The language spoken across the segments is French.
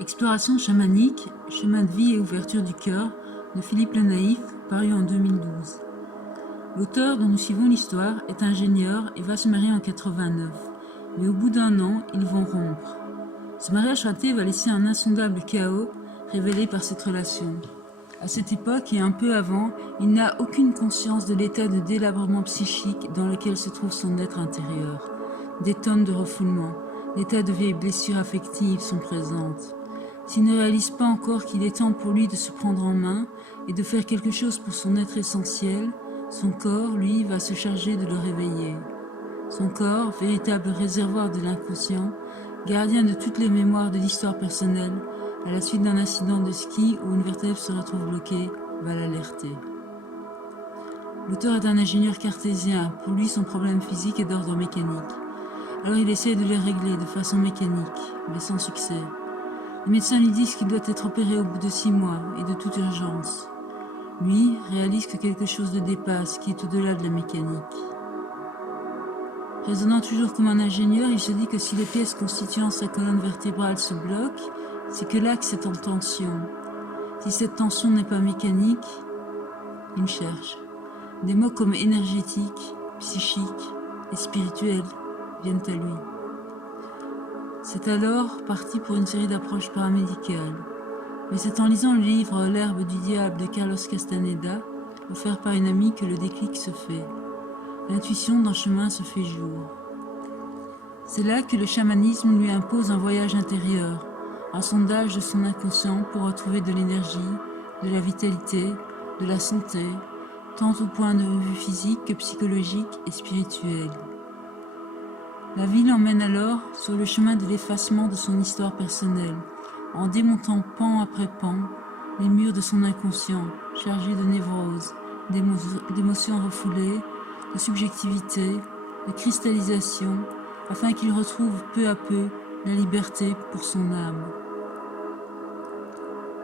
Exploration chamanique, chemin de vie et ouverture du cœur de Philippe Le Naïf, paru en 2012. L'auteur dont nous suivons l'histoire est ingénieur et va se marier en 89. Mais au bout d'un an, ils vont rompre. Ce mariage raté va laisser un insondable chaos révélé par cette relation. À cette époque et un peu avant, il n'a aucune conscience de l'état de délabrement psychique dans lequel se trouve son être intérieur. Des tonnes de refoulement, des tas de vieilles blessures affectives sont présentes. S'il ne réalise pas encore qu'il est temps pour lui de se prendre en main et de faire quelque chose pour son être essentiel, son corps, lui, va se charger de le réveiller. Son corps, véritable réservoir de l'inconscient, gardien de toutes les mémoires de l'histoire personnelle, à la suite d'un incident de ski où une vertèbre se retrouve bloquée, va l'alerter. L'auteur est un ingénieur cartésien. Pour lui, son problème physique est d'ordre mécanique. Alors il essaie de le régler de façon mécanique, mais sans succès. Les médecins lui disent qu'il doit être opéré au bout de 6 mois et de toute urgence. Lui réalise que quelque chose le dépasse, qui est au-delà de la mécanique. Raisonnant toujours comme un ingénieur, il se dit que si les pièces constituant sa colonne vertébrale se bloquent, c'est que l'axe est en tension. Si cette tension n'est pas mécanique, il cherche. Des mots comme énergétique, psychique et spirituel viennent à lui. C'est alors parti pour une série d'approches paramédicales. Mais c'est en lisant le livre L'herbe du diable de Carlos Castaneda, offert par une amie, que le déclic se fait. L'intuition d'un chemin se fait jour. C'est là que le chamanisme lui impose un voyage intérieur, un sondage de son inconscient pour retrouver de l'énergie, de la vitalité, de la santé, tant au point de vue physique que psychologique et spirituel. La vie l'emmène alors sur le chemin de l'effacement de son histoire personnelle, en démontant pan après pan les murs de son inconscient, chargés de névroses, d'émotions refoulées, de subjectivité, de cristallisation, afin qu'il retrouve peu à peu la liberté pour son âme.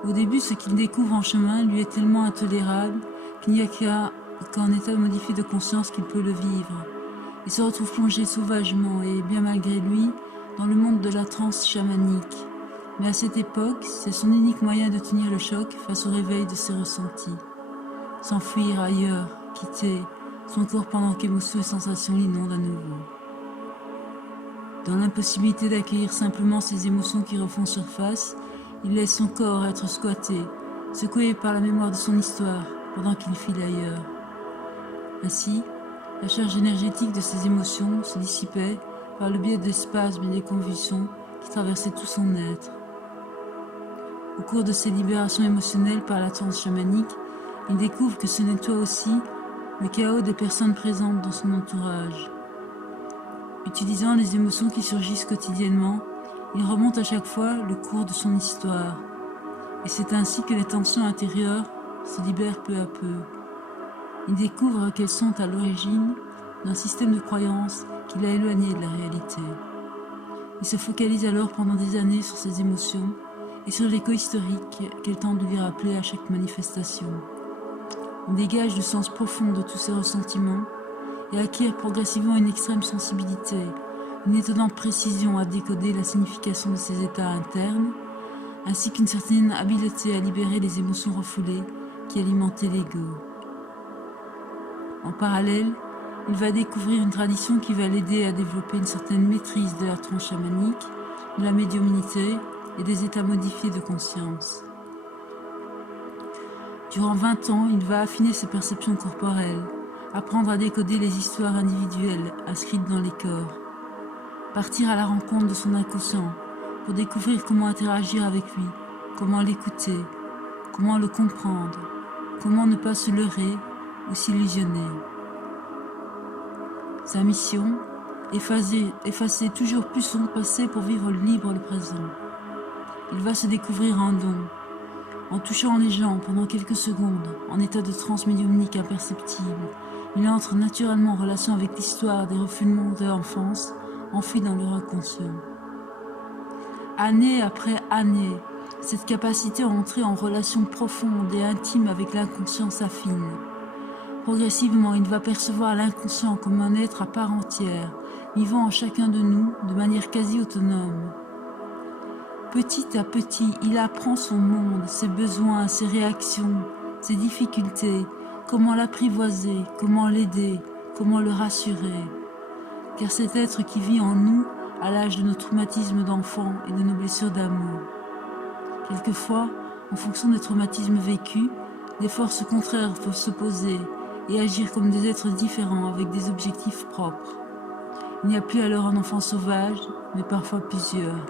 Au début, ce qu'il découvre en chemin lui est tellement intolérable qu'il n'y a qu'en état modifié de conscience qu'il peut le vivre. Il se retrouve plongé sauvagement et, bien malgré lui, dans le monde de la transe chamanique. Mais à cette époque, c'est son unique moyen de tenir le choc face au réveil de ses ressentis. S'enfuir ailleurs, quitter son corps pendant qu'émotions et sensations l'inondent à nouveau. Dans l'impossibilité d'accueillir simplement ces émotions qui refont surface, il laisse son corps être squatté, secoué par la mémoire de son histoire, pendant qu'il file ailleurs. Ainsi, la charge énergétique de ses émotions se dissipait par le biais des spasmes et des convulsions qui traversaient tout son être. Au cours de ces libérations émotionnelles par la transe chamanique, il découvre que ce nettoie aussi le chaos des personnes présentes dans son entourage. Utilisant les émotions qui surgissent quotidiennement, il remonte à chaque fois le cours de son histoire. Et c'est ainsi que les tensions intérieures se libèrent peu à peu. Il découvre qu'elles sont à l'origine d'un système de croyances qui l'a éloigné de la réalité. Il se focalise alors pendant des années sur ses émotions et sur l'écho historique qu'elle tente de lui rappeler à chaque manifestation. Il dégage le sens profond de tous ses ressentiments et acquiert progressivement une extrême sensibilité, une étonnante précision à décoder la signification de ses états internes, ainsi qu'une certaine habileté à libérer les émotions refoulées qui alimentaient l'ego. En parallèle, il va découvrir une tradition qui va l'aider à développer une certaine maîtrise de la transe chamanique, de la médiumnité et des états modifiés de conscience. Durant 20 ans, il va affiner ses perceptions corporelles, apprendre à décoder les histoires individuelles inscrites dans les corps, partir à la rencontre de son inconscient pour découvrir comment interagir avec lui, comment l'écouter, comment le comprendre, comment ne pas se leurrer ou s'illusionner. Sa mission, effacer toujours plus son passé pour vivre libre le présent. Il va se découvrir un don. En touchant les gens pendant quelques secondes, en état de transe médiumnique imperceptible, il entre naturellement en relation avec l'histoire des refoulements de l'enfance enfouis dans leur inconscient. Année après année, cette capacité à entrer en relation profonde et intime avec l'inconscient s'affine. Progressivement, il va percevoir l'inconscient comme un être à part entière, vivant en chacun de nous de manière quasi autonome. Petit à petit, il apprend son monde, ses besoins, ses réactions, ses difficultés, comment l'apprivoiser, comment l'aider, comment le rassurer. Car cet être qui vit en nous à l'âge de nos traumatismes d'enfant et de nos blessures d'amour. Quelquefois, en fonction des traumatismes vécus, des forces contraires peuvent s'opposer et agir comme des êtres différents avec des objectifs propres. Il n'y a plus alors un enfant sauvage, mais parfois plusieurs.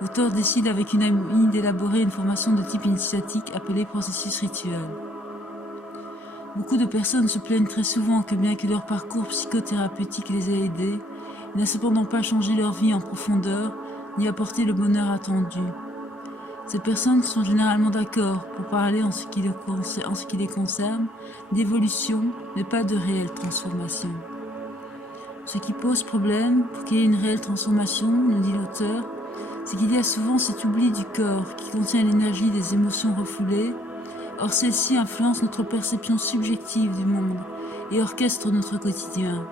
L'auteur décide avec une amie d'élaborer une formation de type initiatique appelée processus rituel. Beaucoup de personnes se plaignent très souvent que bien que leur parcours psychothérapeutique les ait aidés, il n'a cependant pas changé leur vie en profondeur ni apporté le bonheur attendu. Ces personnes sont généralement d'accord pour parler en ce qui les concerne d'évolution, mais pas de réelle transformation. Ce qui pose problème pour qu'il y ait une réelle transformation, nous dit l'auteur, c'est qu'il y a souvent cet oubli du corps qui contient l'énergie des émotions refoulées. Or, celle-ci influence notre perception subjective du monde et orchestre notre quotidien.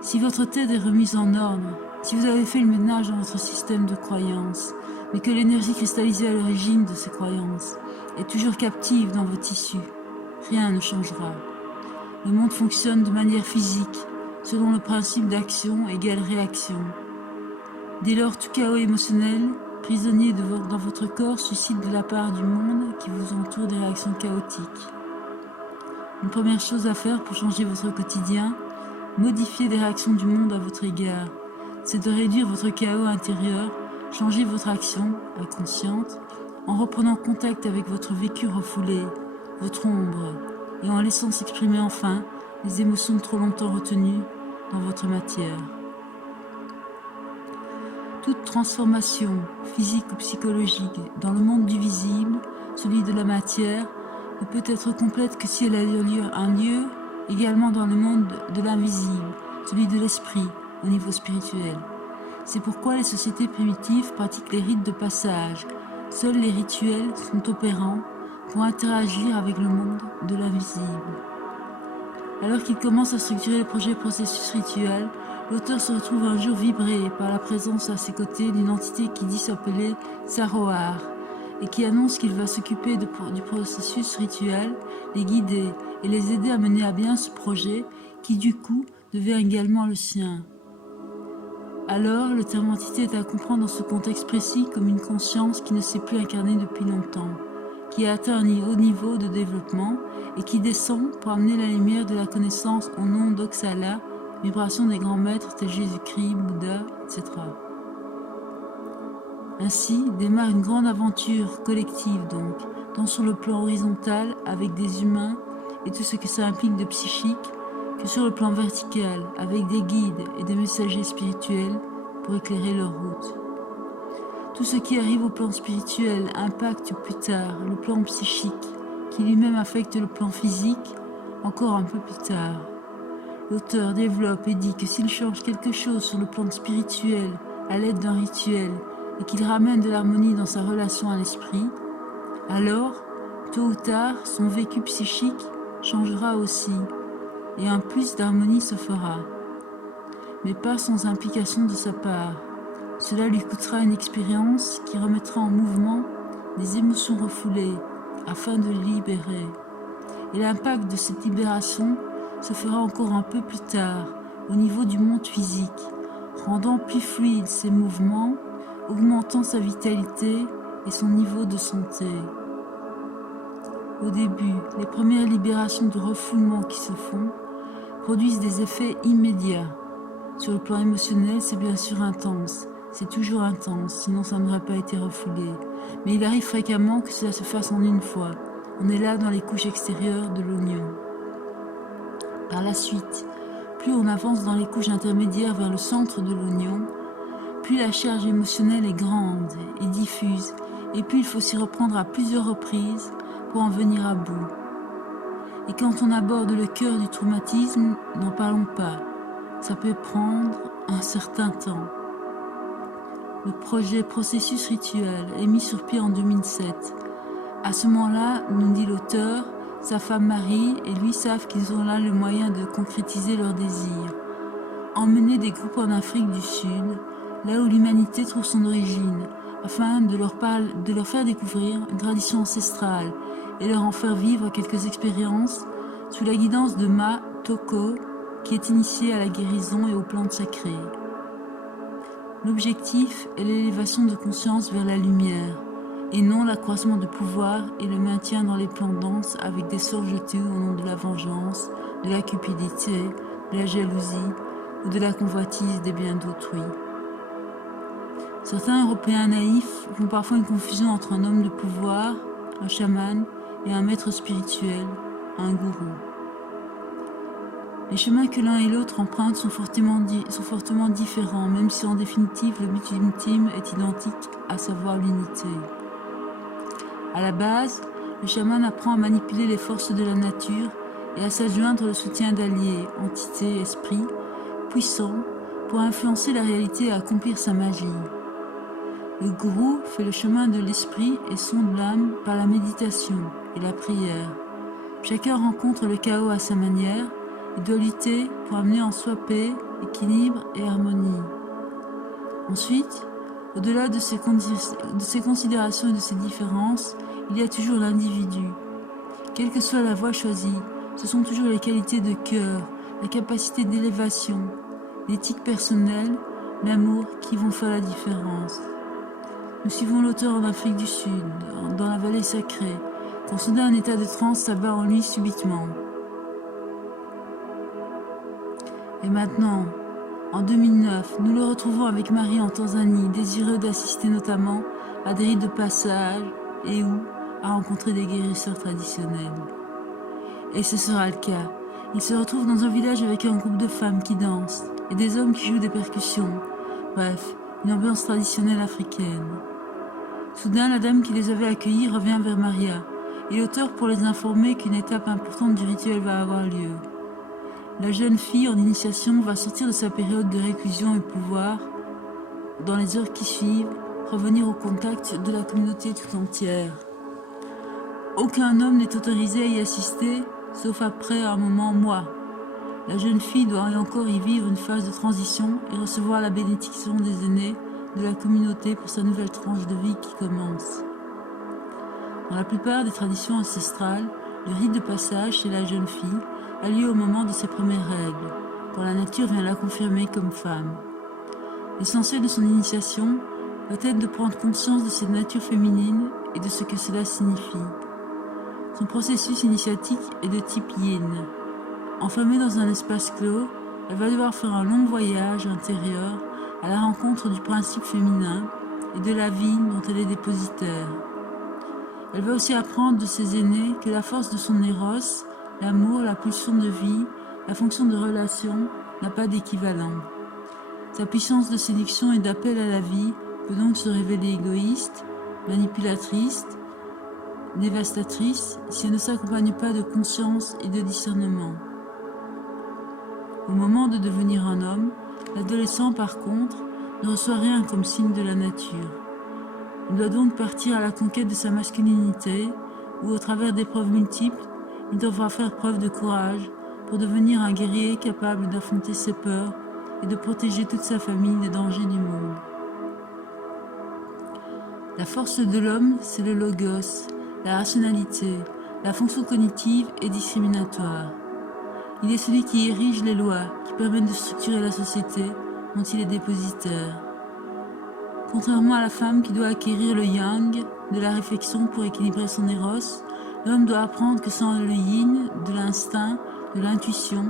Si votre tête est remise en ordre, si vous avez fait le ménage dans votre système de croyances, mais que l'énergie cristallisée à l'origine de ces croyances est toujours captive dans vos tissus, rien ne changera. Le monde fonctionne de manière physique, selon le principe d'action égale réaction. Dès lors, tout chaos émotionnel, prisonnier dans votre corps, suscite de la part du monde qui vous entoure des réactions chaotiques. Une première chose à faire pour changer votre quotidien, modifier les réactions du monde à votre égard, c'est de réduire votre chaos intérieur, changer votre action, inconsciente, en reprenant contact avec votre vécu refoulé, votre ombre, et en laissant s'exprimer enfin les émotions trop longtemps retenues dans votre matière. Toute transformation, physique ou psychologique, dans le monde du visible, celui de la matière, ne peut être complète que si elle a un lieu également dans le monde de l'invisible, celui de l'esprit, au niveau spirituel. C'est pourquoi les sociétés primitives pratiquent les rites de passage. Seuls les rituels sont opérants pour interagir avec le monde de l'invisible. Alors qu'il commence à structurer le projet processus rituel, l'auteur se retrouve un jour vibré par la présence à ses côtés d'une entité qui dit s'appeler Sarohar et qui annonce qu'il va s'occuper du processus rituel, les guider et les aider à mener à bien ce projet qui du coup devient également le sien. Alors, le terme entité est à comprendre dans ce contexte précis comme une conscience qui ne s'est plus incarnée depuis longtemps, qui a atteint un haut niveau de développement et qui descend pour amener la lumière de la connaissance au nom d'Oxala, vibration des grands maîtres tels Jésus-Christ, Bouddha, etc. Ainsi démarre une grande aventure collective donc, tant sur le plan horizontal avec des humains et tout ce que ça implique de psychique, que sur le plan vertical avec des guides et des messagers spirituels pour éclairer leur route. Tout ce qui arrive au plan spirituel impacte plus tard le plan psychique, qui lui-même affecte le plan physique encore un peu plus tard. L'auteur développe et dit que s'il change quelque chose sur le plan spirituel à l'aide d'un rituel et qu'il ramène de l'harmonie dans sa relation à l'esprit, alors, tôt ou tard, son vécu psychique changera aussi et un plus d'harmonie se fera. Mais pas sans implication de sa part. Cela lui coûtera une expérience qui remettra en mouvement des émotions refoulées afin de les libérer. Et l'impact de cette libération se fera encore un peu plus tard au niveau du monde physique, rendant plus fluides ses mouvements, augmentant sa vitalité et son niveau de santé. Au début, les premières libérations de refoulement qui se font produisent des effets immédiats. Sur le plan émotionnel, c'est bien sûr intense. C'est toujours intense, sinon ça n'aurait pas été refoulé. Mais il arrive fréquemment que cela se fasse en une fois. On est là dans les couches extérieures de l'oignon. Par la suite, plus on avance dans les couches intermédiaires vers le centre de l'oignon, plus la charge émotionnelle est grande et diffuse, et puis il faut s'y reprendre à plusieurs reprises pour en venir à bout. Et quand on aborde le cœur du traumatisme, n'en parlons pas. Ça peut prendre un certain temps. Le projet processus rituel est mis sur pied en 2007. À ce moment-là, nous dit l'auteur, sa femme Marie et lui savent qu'ils ont là le moyen de concrétiser leurs désirs. Emmener des groupes en Afrique du Sud, là où l'humanité trouve son origine, afin de leur faire découvrir une tradition ancestrale et leur en faire vivre quelques expériences sous la guidance de Ma Toko, qui est initiée à la guérison et aux plantes sacrées. L'objectif est l'élévation de conscience vers la lumière, et non l'accroissement de pouvoir et le maintien dans les plans denses avec des sorts jetés au nom de la vengeance, de la cupidité, de la jalousie ou de la convoitise des biens d'autrui. Certains Européens naïfs font parfois une confusion entre un homme de pouvoir, un chaman, et un maître spirituel, un gourou. Les chemins que l'un et l'autre empruntent sont fortement différents, même si en définitive le but ultime est identique, à savoir l'unité. À la base, le chaman apprend à manipuler les forces de la nature et à s'adjoindre le soutien d'alliés, entités, esprits, puissants, pour influencer la réalité et accomplir sa magie. Le gourou fait le chemin de l'esprit et sonde l'âme par la méditation et la prière. Chacun rencontre le chaos à sa manière et doit lutter pour amener en soi paix, équilibre et harmonie. Ensuite, au-delà de ces considérations et de ces différences, il y a toujours l'individu. Quelle que soit la voie choisie, ce sont toujours les qualités de cœur, la capacité d'élévation, l'éthique personnelle, l'amour qui vont faire la différence. Nous suivons l'auteur en Afrique du Sud, dans la vallée sacrée, quand soudain un état de transe s'abat en lui subitement. Et maintenant, en 2009, nous le retrouvons avec Marie en Tanzanie, désireux d'assister notamment à des rites de passage et ou à rencontrer des guérisseurs traditionnels. Et ce sera le cas. Il se retrouve dans un village avec un groupe de femmes qui dansent et des hommes qui jouent des percussions. Bref, une ambiance traditionnelle africaine. Soudain, la dame qui les avait accueillis revient vers Maria et l'auteur pour les informer qu'une étape importante du rituel va avoir lieu. La jeune fille en initiation va sortir de sa période de réclusion et pouvoir, dans les heures qui suivent, revenir au contact de la communauté tout entière. Aucun homme n'est autorisé à y assister, sauf après un moment moi. La jeune fille doit encore y vivre une phase de transition et recevoir la bénédiction des aînés de la communauté pour sa nouvelle tranche de vie qui commence. Dans la plupart des traditions ancestrales, le rite de passage chez la jeune fille a lieu au moment de ses premières règles, quand la nature vient la confirmer comme femme. L'essentiel de son initiation va être de prendre conscience de cette nature féminine et de ce que cela signifie. Son processus initiatique est de type yin. Enfermée dans un espace clos, elle va devoir faire un long voyage intérieur à la rencontre du principe féminin et de la vie dont elle est dépositaire. Elle va aussi apprendre de ses aînés que la force de son éros, l'amour, la pulsion de vie, la fonction de relation n'a pas d'équivalent. Sa puissance de séduction et d'appel à la vie peut donc se révéler égoïste, manipulatrice, dévastatrice si elle ne s'accompagne pas de conscience et de discernement. Au moment de devenir un homme, l'adolescent par contre ne reçoit rien comme signe de la nature. Il doit donc partir à la conquête de sa masculinité où, au travers d'épreuves multiples, il devra faire preuve de courage pour devenir un guerrier capable d'affronter ses peurs et de protéger toute sa famille des dangers du monde. La force de l'homme, c'est le logos, la rationalité, la fonction cognitive et discriminatoire. Il est celui qui érige les lois, qui permettent de structurer la société dont il est dépositaire. Contrairement à la femme qui doit acquérir le yang, de la réflexion pour équilibrer son éros, l'homme doit apprendre que sans le yin, de l'instinct, de l'intuition,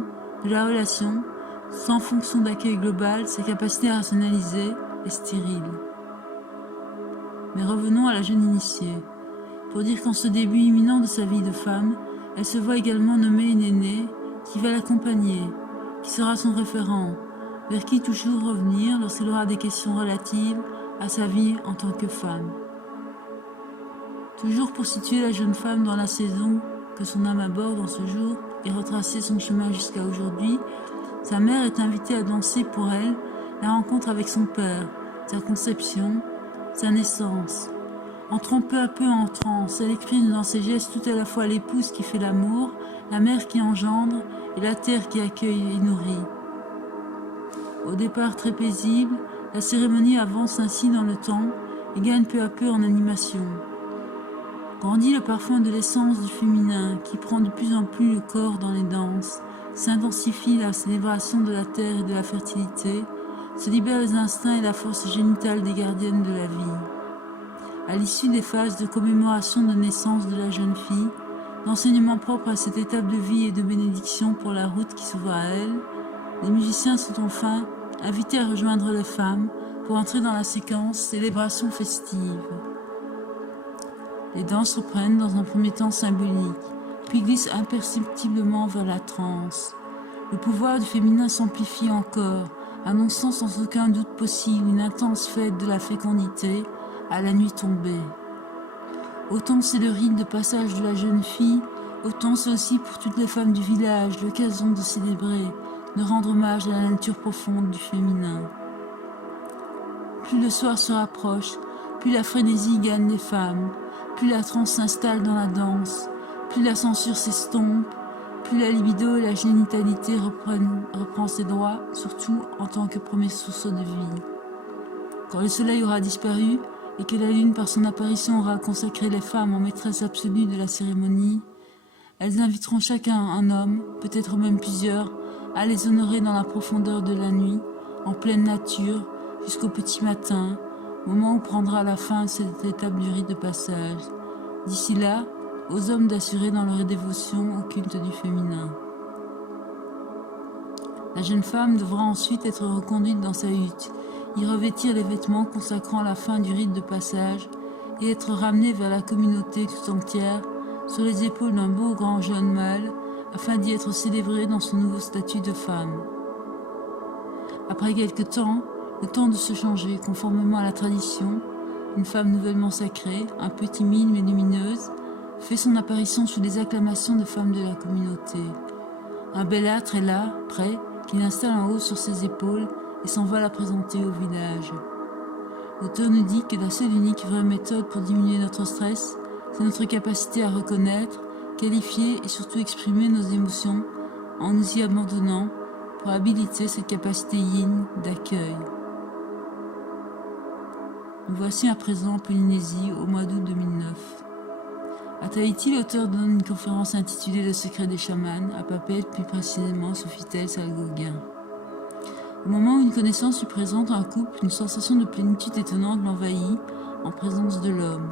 de la relation, sans fonction d'accueil global, ses capacités à rationaliser est stérile. Mais revenons à la jeune initiée. Pour dire qu'en ce début imminent de sa vie de femme, elle se voit également nommer une aînée qui va l'accompagner, qui sera son référent, vers qui toujours revenir lorsqu'elle aura des questions relatives à sa vie en tant que femme. Toujours pour situer la jeune femme dans la saison que son âme aborde en ce jour et retracer son chemin jusqu'à aujourd'hui, sa mère est invitée à danser pour elle la rencontre avec son père, sa conception, sa naissance. Entrant peu à peu en transe, elle exprime dans ses gestes tout à la fois l'épouse qui fait l'amour, la mère qui engendre et la terre qui accueille et nourrit. Au départ très paisible, La cérémonie avance ainsi dans le temps et gagne peu à peu en animation. Grandit le parfum de l'essence du féminin qui prend de plus en plus le corps dans les danses, s'intensifie la célébration de la terre et de la fertilité, se libèrent les instincts et la force génitale des gardiennes de la vie. À l'issue des phases de commémoration de naissance de la jeune fille, d'enseignement propre à cette étape de vie et de bénédiction pour la route qui s'ouvre à elle, les musiciens sont enfin invités à rejoindre les femmes pour entrer dans la séquence célébration festive. Les danses reprennent dans un premier temps symbolique, puis glissent imperceptiblement vers la transe. Le pouvoir du féminin s'amplifie encore, annonçant sans aucun doute possible une intense fête de la fécondité à la nuit tombée. Autant c'est le rite de passage de la jeune fille, autant c'est aussi pour toutes les femmes du village l'occasion de célébrer, de rendre hommage à la nature profonde du féminin. Plus le soir se rapproche, plus la frénésie gagne les femmes, plus la transe s'installe dans la danse, plus la censure s'estompe, plus la libido et la génitalité reprend ses droits, surtout en tant que premier source de vie. Quand le soleil aura disparu et que la lune par son apparition aura consacré les femmes en maîtresse absolue de la cérémonie, elles inviteront chacun un homme, peut-être même plusieurs, à les honorer dans la profondeur de la nuit, en pleine nature, jusqu'au petit matin, moment où prendra la fin cette étape du rite de passage. D'ici là, aux hommes d'assurer dans leur dévotion au culte du féminin. La jeune femme devra ensuite être reconduite dans sa hutte, y revêtir les vêtements consacrant la fin du rite de passage et être ramenée vers la communauté tout entière sur les épaules d'un beau grand jeune mâle afin d'y être célébrée dans son nouveau statut de femme. Après quelque temps, le temps de se changer conformément à la tradition, une femme nouvellement sacrée, un peu timide mais lumineuse, fait son apparition sous les acclamations des femmes de la communauté. Un bel âtre est là, prêt, qu'il installe en haut sur ses épaules et s'en va la présenter au village. L'auteur nous dit que la seule unique vraie méthode pour diminuer notre stress, c'est notre capacité à reconnaître, qualifier et surtout exprimer nos émotions en nous y abandonnant pour habiliter cette capacité yin d'accueil. Nous voici à présent en Polynésie au mois d'août 2009. À Tahiti, l'auteur donne une conférence intitulée Le secret des chamans à Papeete, plus précisément Sofitel Salgauguin. Au moment où une connaissance lui présente un couple, une sensation de plénitude étonnante l'envahit en présence de l'homme.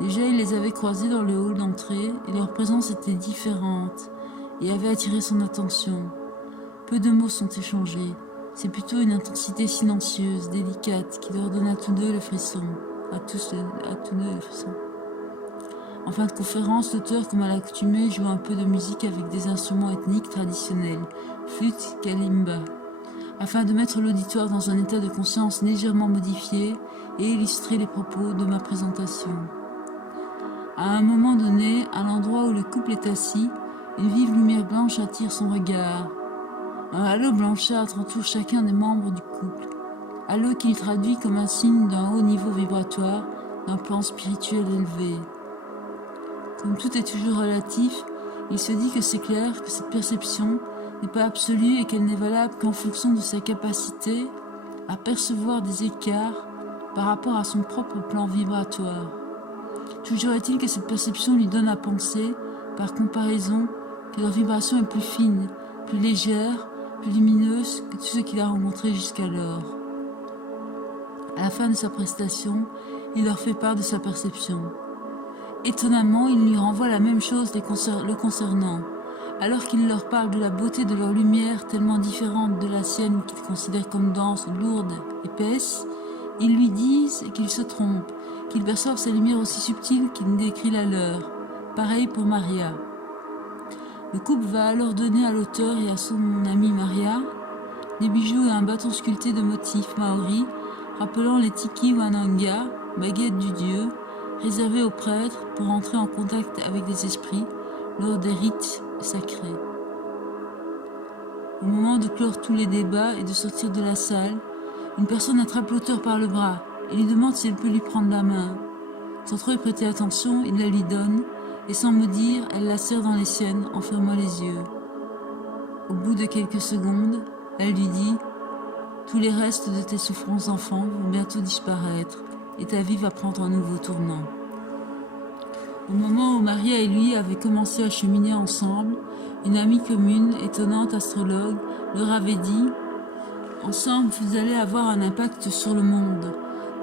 Déjà, il les avait croisés dans le hall d'entrée et leur présence était différente et avait attiré son attention. Peu de mots sont échangés. C'est plutôt une intensité silencieuse, délicate, qui leur donne à tous deux le frisson. À tous deux le frisson. En fin de conférence, l'auteur, comme à l'accoutumée, joue un peu de musique avec des instruments ethniques traditionnels, flûte, kalimba, afin de mettre l'auditoire dans un état de conscience légèrement modifié et illustrer les propos de ma présentation. À un moment donné, à l'endroit où le couple est assis, une vive lumière blanche attire son regard. Un halo blanchâtre entoure chacun des membres du couple, halo qu'il traduit comme un signe d'un haut niveau vibratoire, d'un plan spirituel élevé. Comme tout est toujours relatif, il se dit que c'est clair que cette perception n'est pas absolue et qu'elle n'est valable qu'en fonction de sa capacité à percevoir des écarts par rapport à son propre plan vibratoire. Toujours est-il que cette perception lui donne à penser, par comparaison, que leur vibration est plus fine, plus légère, plus lumineuse que tout ce qu'il a rencontré jusqu'alors. À la fin de sa prestation, il leur fait part de sa perception. Étonnamment, il lui renvoie la même chose le concernant. Alors qu'il leur parle de la beauté de leur lumière tellement différente de la sienne qu'ils considèrent comme dense, lourde, épaisse, ils lui disent qu'ils se trompent, qu'ils perçoivent sa lumière aussi subtile qu'il ne décrit la leur. Pareil pour Maria. Le couple va alors donner à l'auteur et à son amie Maria des bijoux et un bâton sculpté de motifs maoris, rappelant les tiki wananga, baguettes du dieu, réservées aux prêtres pour entrer en contact avec des esprits lors des rites sacrés. Au moment de clore tous les débats et de sortir de la salle, une personne attrape l'auteur par le bras et lui demande si elle peut lui prendre la main. Sans trop y prêter attention, il la lui donne et sans mot dire, elle la serre dans les siennes en fermant les yeux. Au bout de quelques secondes, elle lui dit Tous les restes de tes souffrances d'enfant vont bientôt disparaître et ta vie va prendre un nouveau tournant. Au moment où Maria et lui avaient commencé à cheminer ensemble, une amie commune, étonnante astrologue, leur avait dit « Ensemble, vous allez avoir un impact sur le monde.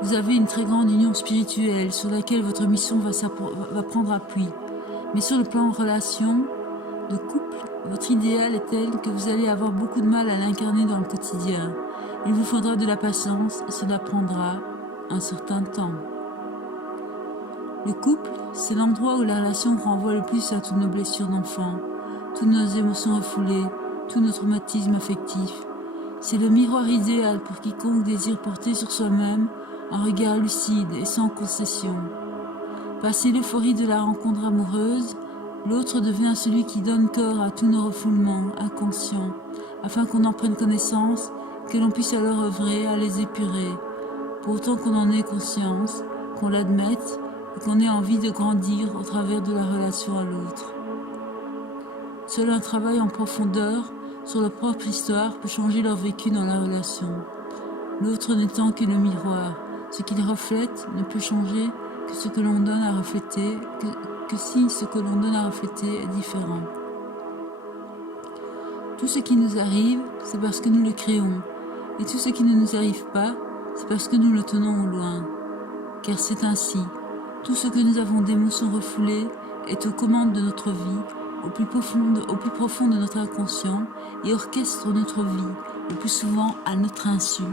Vous avez une très grande union spirituelle sur laquelle votre mission va prendre appui. Mais sur le plan de relation, de couple, votre idéal est tel que vous allez avoir beaucoup de mal à l'incarner dans le quotidien. Il vous faudra de la patience et cela prendra un certain temps. » Le couple, c'est l'endroit où la relation renvoie le plus à toutes nos blessures d'enfant, toutes nos émotions refoulées, tous nos traumatismes affectifs. C'est le miroir idéal pour quiconque désire porter sur soi-même un regard lucide et sans concession. Passé l'euphorie de la rencontre amoureuse, l'autre devient celui qui donne corps à tous nos refoulements inconscients, afin qu'on en prenne connaissance, que l'on puisse alors œuvrer à les épurer, pour autant qu'on en ait conscience, qu'on l'admette, et qu'on ait envie de grandir au travers de la relation à l'autre. Seul un travail en profondeur sur leur propre histoire peut changer leur vécu dans la relation. L'autre n'étant que le miroir, ce qu'il reflète ne peut changer que ce que l'on donne à refléter, que si ce que l'on donne à refléter est différent. Tout ce qui nous arrive, c'est parce que nous le créons, et tout ce qui ne nous arrive pas, c'est parce que nous le tenons au loin. Car c'est ainsi. Tout ce que nous avons d'émotions refoulées est aux commandes de notre vie, au plus profond de notre inconscient et orchestre notre vie, le plus souvent à notre insu.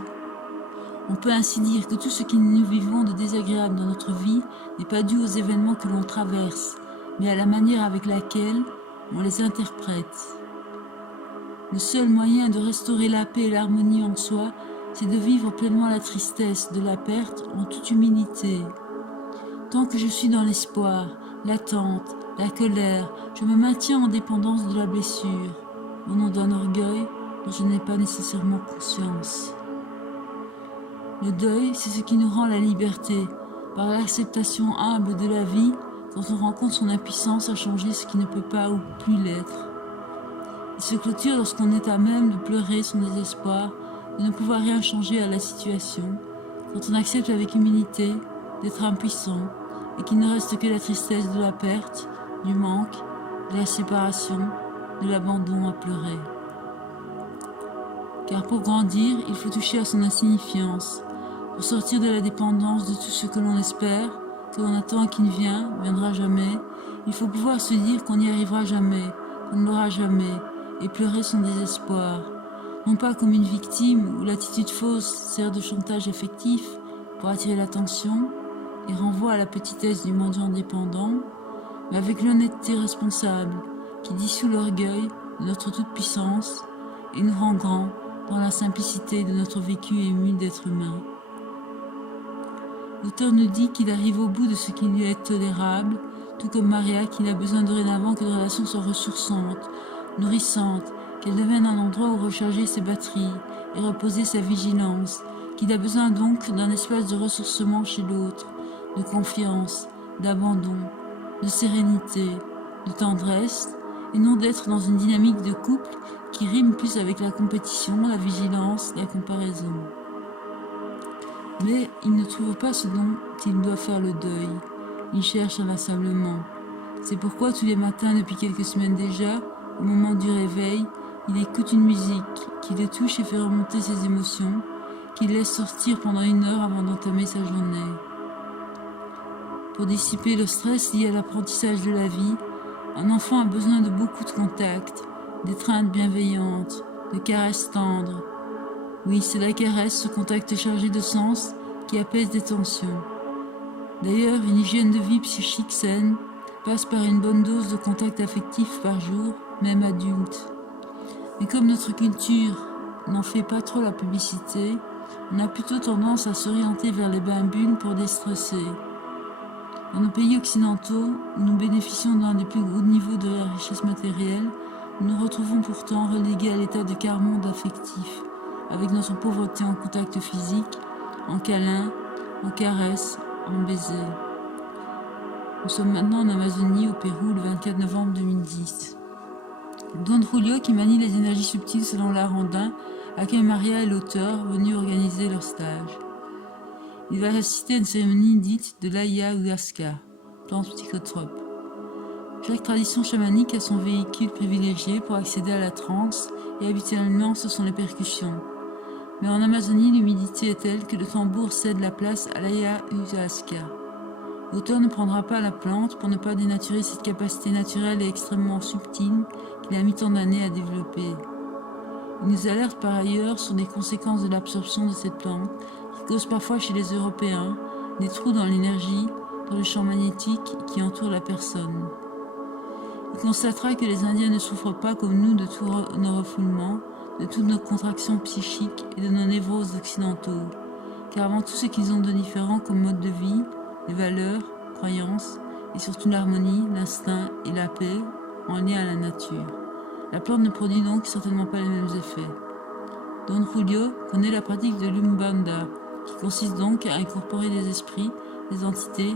On peut ainsi dire que tout ce que nous vivons de désagréable dans notre vie n'est pas dû aux événements que l'on traverse, mais à la manière avec laquelle on les interprète. Le seul moyen de restaurer la paix et l'harmonie en soi, c'est de vivre pleinement la tristesse de la perte en toute humilité. Tant que je suis dans l'espoir, l'attente, la colère, je me maintiens en dépendance de la blessure, au nom d'un orgueil dont je n'ai pas nécessairement conscience. Le deuil, c'est ce qui nous rend la liberté, par l'acceptation humble de la vie, quand on rencontre son impuissance à changer ce qui ne peut pas ou plus l'être. Il se clôture lorsqu'on est à même de pleurer son désespoir, de ne pouvoir rien changer à la situation, quand on accepte avec humilité d'être impuissant, et qu'il ne reste que la tristesse de la perte, du manque, de la séparation, de l'abandon à pleurer. Car pour grandir, il faut toucher à son insignifiance, pour sortir de la dépendance de tout ce que l'on espère, que l'on attend et qui ne viendra jamais. Il faut pouvoir se dire qu'on n'y arrivera jamais, qu'on ne l'aura jamais, et pleurer son désespoir, non pas comme une victime où l'attitude fausse sert de chantage affectif pour attirer l'attention, et renvoie à la petitesse du mendiant dépendant, mais avec l'honnêteté responsable qui dissout l'orgueil de notre toute-puissance et nous rend grands dans la simplicité de notre vécu ému d'être humain. L'auteur nous dit qu'il arrive au bout de ce qui lui est tolérable, tout comme Maria qui n'a besoin dorénavant que de relations soient ressourçantes, nourrissantes, qu'elles deviennent un endroit où recharger ses batteries et reposer sa vigilance, qu'il a besoin donc d'un espace de ressourcement chez l'autre, de confiance, d'abandon, de sérénité, de tendresse, et non d'être dans une dynamique de couple qui rime plus avec la compétition, la vigilance, la comparaison. Mais il ne trouve pas ce dont il doit faire le deuil. Il cherche inlassablement. C'est pourquoi tous les matins, depuis quelques semaines déjà, au moment du réveil, il écoute une musique qui le touche et fait remonter ses émotions, qu'il laisse sortir pendant 1 heure avant d'entamer sa journée. Pour dissiper le stress lié à l'apprentissage de la vie, un enfant a besoin de beaucoup de contacts, d'étreintes bienveillantes, de caresses tendres. Oui, c'est la caresse, ce contact chargé de sens, qui apaise des tensions. D'ailleurs, une hygiène de vie psychique saine passe par une bonne dose de contact affectif par jour, même adulte. Mais comme notre culture n'en fait pas trop la publicité, on a plutôt tendance à s'orienter vers les bains-bulles pour déstresser. Dans nos pays occidentaux, où nous bénéficions d'un des plus hauts niveaux de la richesse matérielle, nous nous retrouvons pourtant relégués à l'état de quart-monde affectif, avec notre pauvreté en contact physique, en câlins, en caresses, en baisers. Nous sommes maintenant en Amazonie, au Pérou, le 24 novembre 2010. Don Julio, qui manie les énergies subtiles selon l'art andin, accueille Maria et l'auteur venus organiser leur stage. Il va assister à une cérémonie dite de l'ayahuasca, plante psychotrope. Chaque tradition chamanique a son véhicule privilégié pour accéder à la transe et habituellement ce sont les percussions. Mais en Amazonie, l'humidité est telle que le tambour cède la place à l'ayahuasca. L'auteur ne prendra pas la plante pour ne pas dénaturer cette capacité naturelle et extrêmement subtile qu'il a mis tant d'années à développer. Il nous alerte par ailleurs sur des conséquences de l'absorption de cette plante qui cause parfois chez les Européens des trous dans l'énergie, dans le champ magnétique qui entoure la personne. Il constatera que les Indiens ne souffrent pas comme nous de tous nos refoulements, de toutes nos contractions psychiques et de nos névroses occidentaux, car avant tout ce qu'ils ont de différent comme mode de vie, les valeurs, croyances, et surtout l'harmonie, l'instinct et la paix en lien à la nature. La plante ne produit donc certainement pas les mêmes effets. Don Julio connaît la pratique de l'Umbanda, qui consiste donc à incorporer des esprits, des entités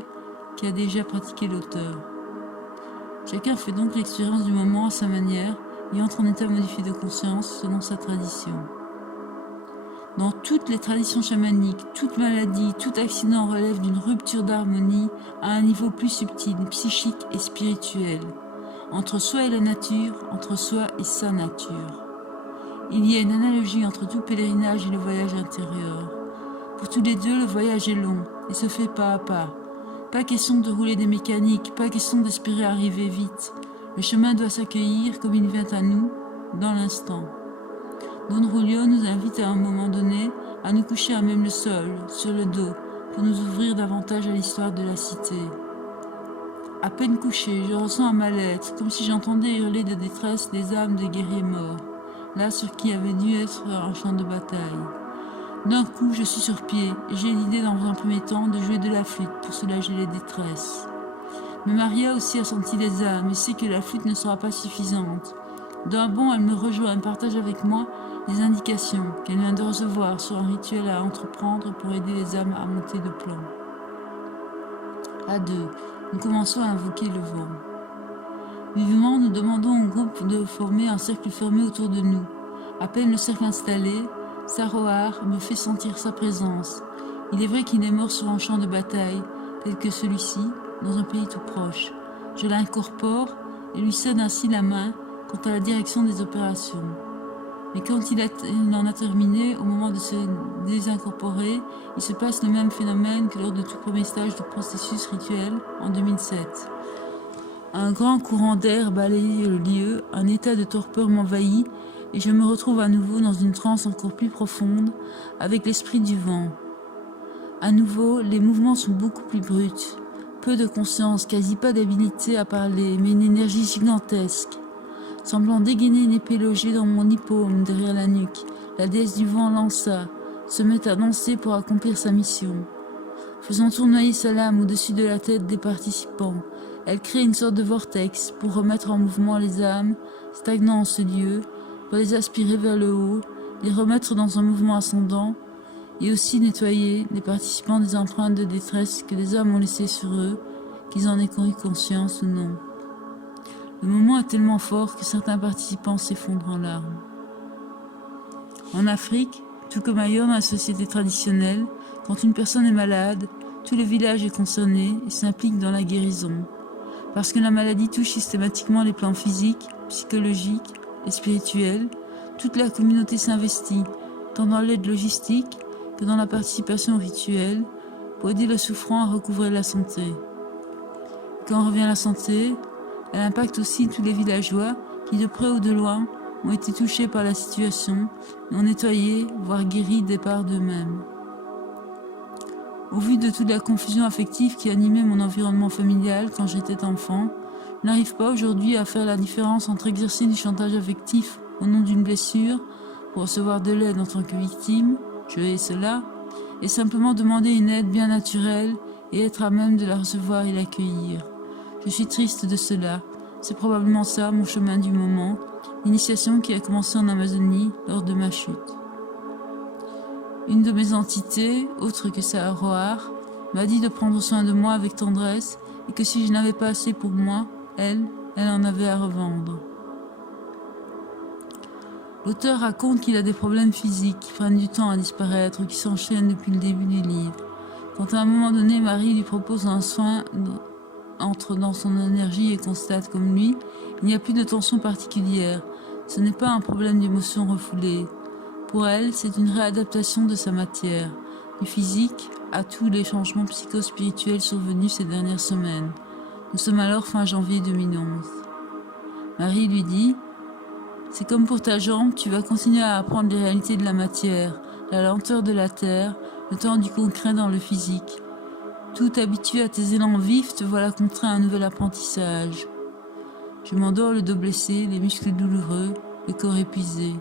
qu'a déjà pratiqué l'auteur. Chacun fait donc l'expérience du moment à sa manière et entre en état modifié de conscience selon sa tradition. Dans toutes les traditions chamaniques, toute maladie, tout accident relève d'une rupture d'harmonie à un niveau plus subtil, psychique et spirituel, entre soi et la nature, entre soi et sa nature. Il y a une analogie entre tout pèlerinage et le voyage intérieur. Pour tous les deux, le voyage est long et se fait pas à pas. Pas question de rouler des mécaniques, pas question d'espérer arriver vite. Le chemin doit s'accueillir comme il vient à nous, dans l'instant. Don Julio nous invite à un moment donné à nous coucher à même le sol, sur le dos, pour nous ouvrir davantage à l'histoire de la cité. À peine couché, je ressens un mal-être, comme si j'entendais hurler de détresse les âmes des guerriers morts, là sur qui avait dû être un champ de bataille. D'un coup, je suis sur pied et j'ai l'idée dans un premier temps de jouer de la flûte pour soulager les détresses. Mais Maria aussi a senti les âmes et sait que la flûte ne sera pas suffisante. D'un bond, elle me rejoint et partage avec moi les indications qu'elle vient de recevoir sur un rituel à entreprendre pour aider les âmes à monter de plan. À deux, nous commençons à invoquer le vent. Vivement, nous demandons au groupe de former un cercle fermé autour de nous. À peine le cercle installé, Sarohar me fait sentir sa présence. Il est vrai qu'il est mort sur un champ de bataille, tel que celui-ci, dans un pays tout proche. Je l'incorpore et lui cède ainsi la main quant à la direction des opérations. Mais quand il en a terminé, au moment de se désincorporer, il se passe le même phénomène que lors du tout premier stage du processus rituel en 2007. Un grand courant d'air balaye le lieu, un état de torpeur m'envahit et je me retrouve à nouveau dans une transe encore plus profonde avec l'esprit du vent. À nouveau, les mouvements sont beaucoup plus bruts. Peu de conscience, quasi pas d'habilité à parler, mais une énergie gigantesque. Semblant dégainer une épée logée dans mon hippome derrière la nuque, la déesse du vent lança, se met à danser pour accomplir sa mission. Faisant tournoyer sa lame au-dessus de la tête des participants, elle crée une sorte de vortex pour remettre en mouvement les âmes, stagnant en ce lieu, pour les aspirer vers le haut, les remettre dans un mouvement ascendant, et aussi nettoyer les participants des empreintes de détresse que les âmes ont laissées sur eux, qu'ils en aient eu conscience ou non. Le moment est tellement fort que certains participants s'effondrent en larmes. En Afrique, tout comme ailleurs dans la société traditionnelle, quand une personne est malade, tout le village est concerné et s'implique dans la guérison. Parce que la maladie touche systématiquement les plans physiques, psychologiques et spirituels, toute la communauté s'investit, tant dans l'aide logistique que dans la participation rituelle, pour aider le souffrant à recouvrer la santé. Quand revient la santé, elle impacte aussi tous les villageois qui, de près ou de loin, ont été touchés par la situation et ont nettoyé, voire guéri des parts d'eux-mêmes. Au vu de toute la confusion affective qui animait mon environnement familial quand j'étais enfant, je n'arrive pas aujourd'hui à faire la différence entre exercer du chantage affectif au nom d'une blessure pour recevoir de l'aide en tant que victime, je hais cela, et simplement demander une aide bien naturelle et être à même de la recevoir et l'accueillir. Je suis triste de cela, c'est probablement ça mon chemin du moment, l'initiation qui a commencé en Amazonie lors de ma chute. Une de mes entités, autre que Sarohar, m'a dit de prendre soin de moi avec tendresse et que si je n'avais pas assez pour moi, elle en avait à revendre. L'auteur raconte qu'il a des problèmes physiques qui prennent du temps à disparaître ou qui s'enchaînent depuis le début du livre. Quand à un moment donné, Marie lui propose un soin, entre dans son énergie et constate comme lui, il n'y a plus de tension particulière. Ce n'est pas un problème d'émotion refoulée. Pour elle, c'est une réadaptation de sa matière, du physique à tous les changements psychospirituels survenus ces dernières semaines. Nous sommes alors fin janvier 2011. Marie lui dit « C'est comme pour ta jambe, tu vas continuer à apprendre les réalités de la matière, la lenteur de la terre, le temps du concret dans le physique. Tout habitué à tes élans vifs, te voilà contraint à un nouvel apprentissage. Je m'endors le dos blessé, les muscles douloureux, le corps épuisé.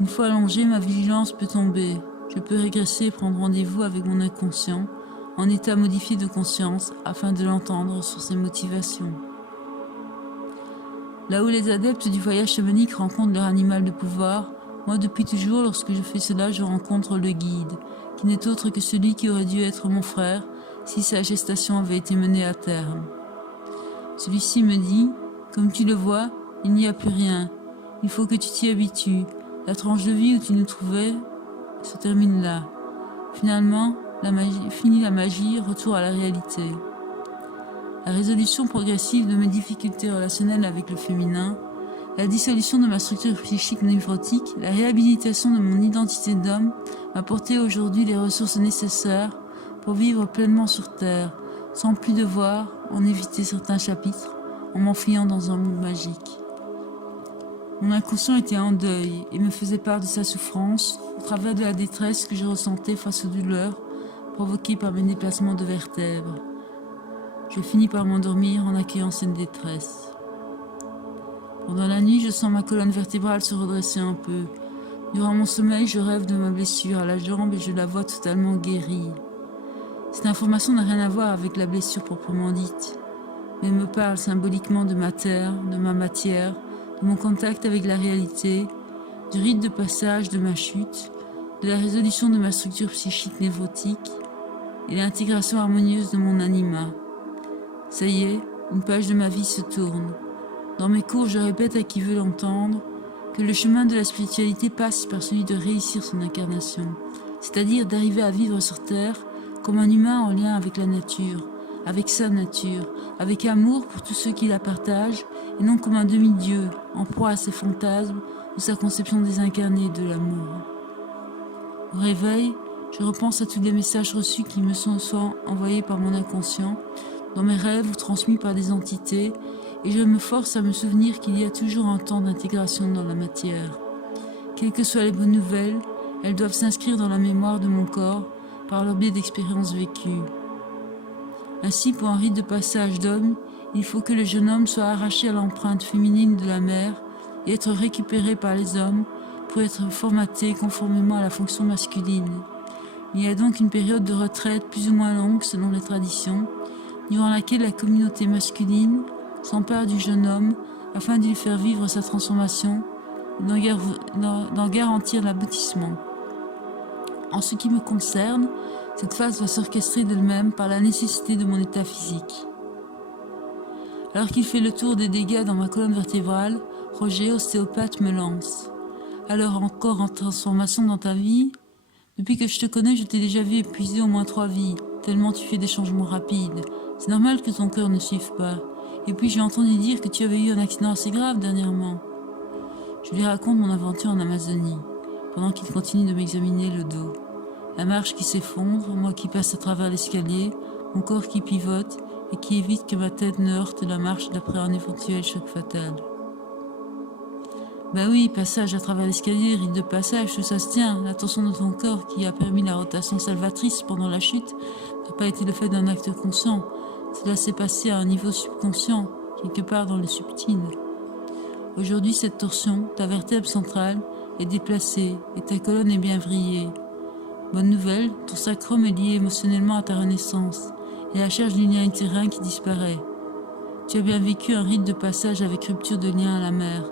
Une fois allongé, ma vigilance peut tomber. Je peux régresser et prendre rendez-vous avec mon inconscient, en état modifié de conscience, afin de l'entendre sur ses motivations. Là où les adeptes du voyage chamanique rencontrent leur animal de pouvoir, moi depuis toujours, lorsque je fais cela, je rencontre le guide, qui n'est autre que celui qui aurait dû être mon frère, si sa gestation avait été menée à terme. Celui-ci me dit, comme tu le vois, il n'y a plus rien. Il faut que tu t'y habitues. La tranche de vie où tu nous trouvais se termine là. Finalement, fini la magie, retour à la réalité. La résolution progressive de mes difficultés relationnelles avec le féminin, la dissolution de ma structure psychique névrotique, la réhabilitation de mon identité d'homme m'a apporté aujourd'hui les ressources nécessaires pour vivre pleinement sur Terre, sans plus devoir en éviter certains chapitres, en m'enfuyant dans un monde magique. Mon inconscient était en deuil et me faisait part de sa souffrance au travers de la détresse que je ressentais face aux douleurs provoquées par mes déplacements de vertèbres. Je finis par m'endormir en accueillant cette détresse. Pendant la nuit, je sens ma colonne vertébrale se redresser un peu. Durant mon sommeil, je rêve de ma blessure à la jambe et je la vois totalement guérie. Cette information n'a rien à voir avec la blessure proprement dite, mais me parle symboliquement de ma terre, de ma matière, de mon contact avec la réalité, du rite de passage de ma chute, de la résolution de ma structure psychique névrotique et l'intégration harmonieuse de mon anima. Ça y est, une page de ma vie se tourne. Dans mes cours, je répète à qui veut l'entendre que le chemin de la spiritualité passe par celui de réussir son incarnation, c'est-à-dire d'arriver à vivre sur Terre comme un humain en lien avec la nature, avec sa nature, avec amour pour tous ceux qui la partagent, et non comme un demi-dieu, en proie à ses fantasmes ou sa conception désincarnée de l'amour. Au réveil, je repense à tous les messages reçus qui me sont soit envoyés par mon inconscient, dans mes rêves ou transmis par des entités, et je me force à me souvenir qu'il y a toujours un temps d'intégration dans la matière. Quelles que soient les bonnes nouvelles, elles doivent s'inscrire dans la mémoire de mon corps par leur biais d'expériences vécues. Ainsi, pour un rite de passage d'homme, il faut que le jeune homme soit arraché à l'empreinte féminine de la mère et être récupéré par les hommes pour être formaté conformément à la fonction masculine. Il y a donc une période de retraite plus ou moins longue selon les traditions, durant laquelle la communauté masculine s'empare du jeune homme afin de lui faire vivre sa transformation et d'en garantir l'aboutissement. En ce qui me concerne, cette phase va s'orchestrer d'elle-même par la nécessité de mon état physique. Alors qu'il fait le tour des dégâts dans ma colonne vertébrale, Roger, ostéopathe, me lance. Alors encore en transformation dans ta vie ? Depuis que je te connais, je t'ai déjà vu épuiser au moins 3 vies, tellement tu fais des changements rapides. C'est normal que ton cœur ne suive pas. Et puis j'ai entendu dire que tu avais eu un accident assez grave dernièrement. Je lui raconte mon aventure en Amazonie, pendant qu'il continue de m'examiner le dos. La marche qui s'effondre, moi qui passe à travers l'escalier, mon corps qui pivote et qui évite que ma tête ne heurte la marche d'après un éventuel choc fatal. Bah oui, passage à travers l'escalier, rite de passage, tout ça se tient. La tension de ton corps qui a permis la rotation salvatrice pendant la chute n'a pas été le fait d'un acte conscient. Cela s'est passé à un niveau subconscient, quelque part dans le subtil. Aujourd'hui, cette torsion, ta vertèbre centrale, est déplacée et ta colonne est bien vrillée. Bonne nouvelle, ton sacrum est lié émotionnellement à ta renaissance et à la charge du lien utérin qui disparaît. Tu as bien vécu un rite de passage avec rupture de lien à la mère.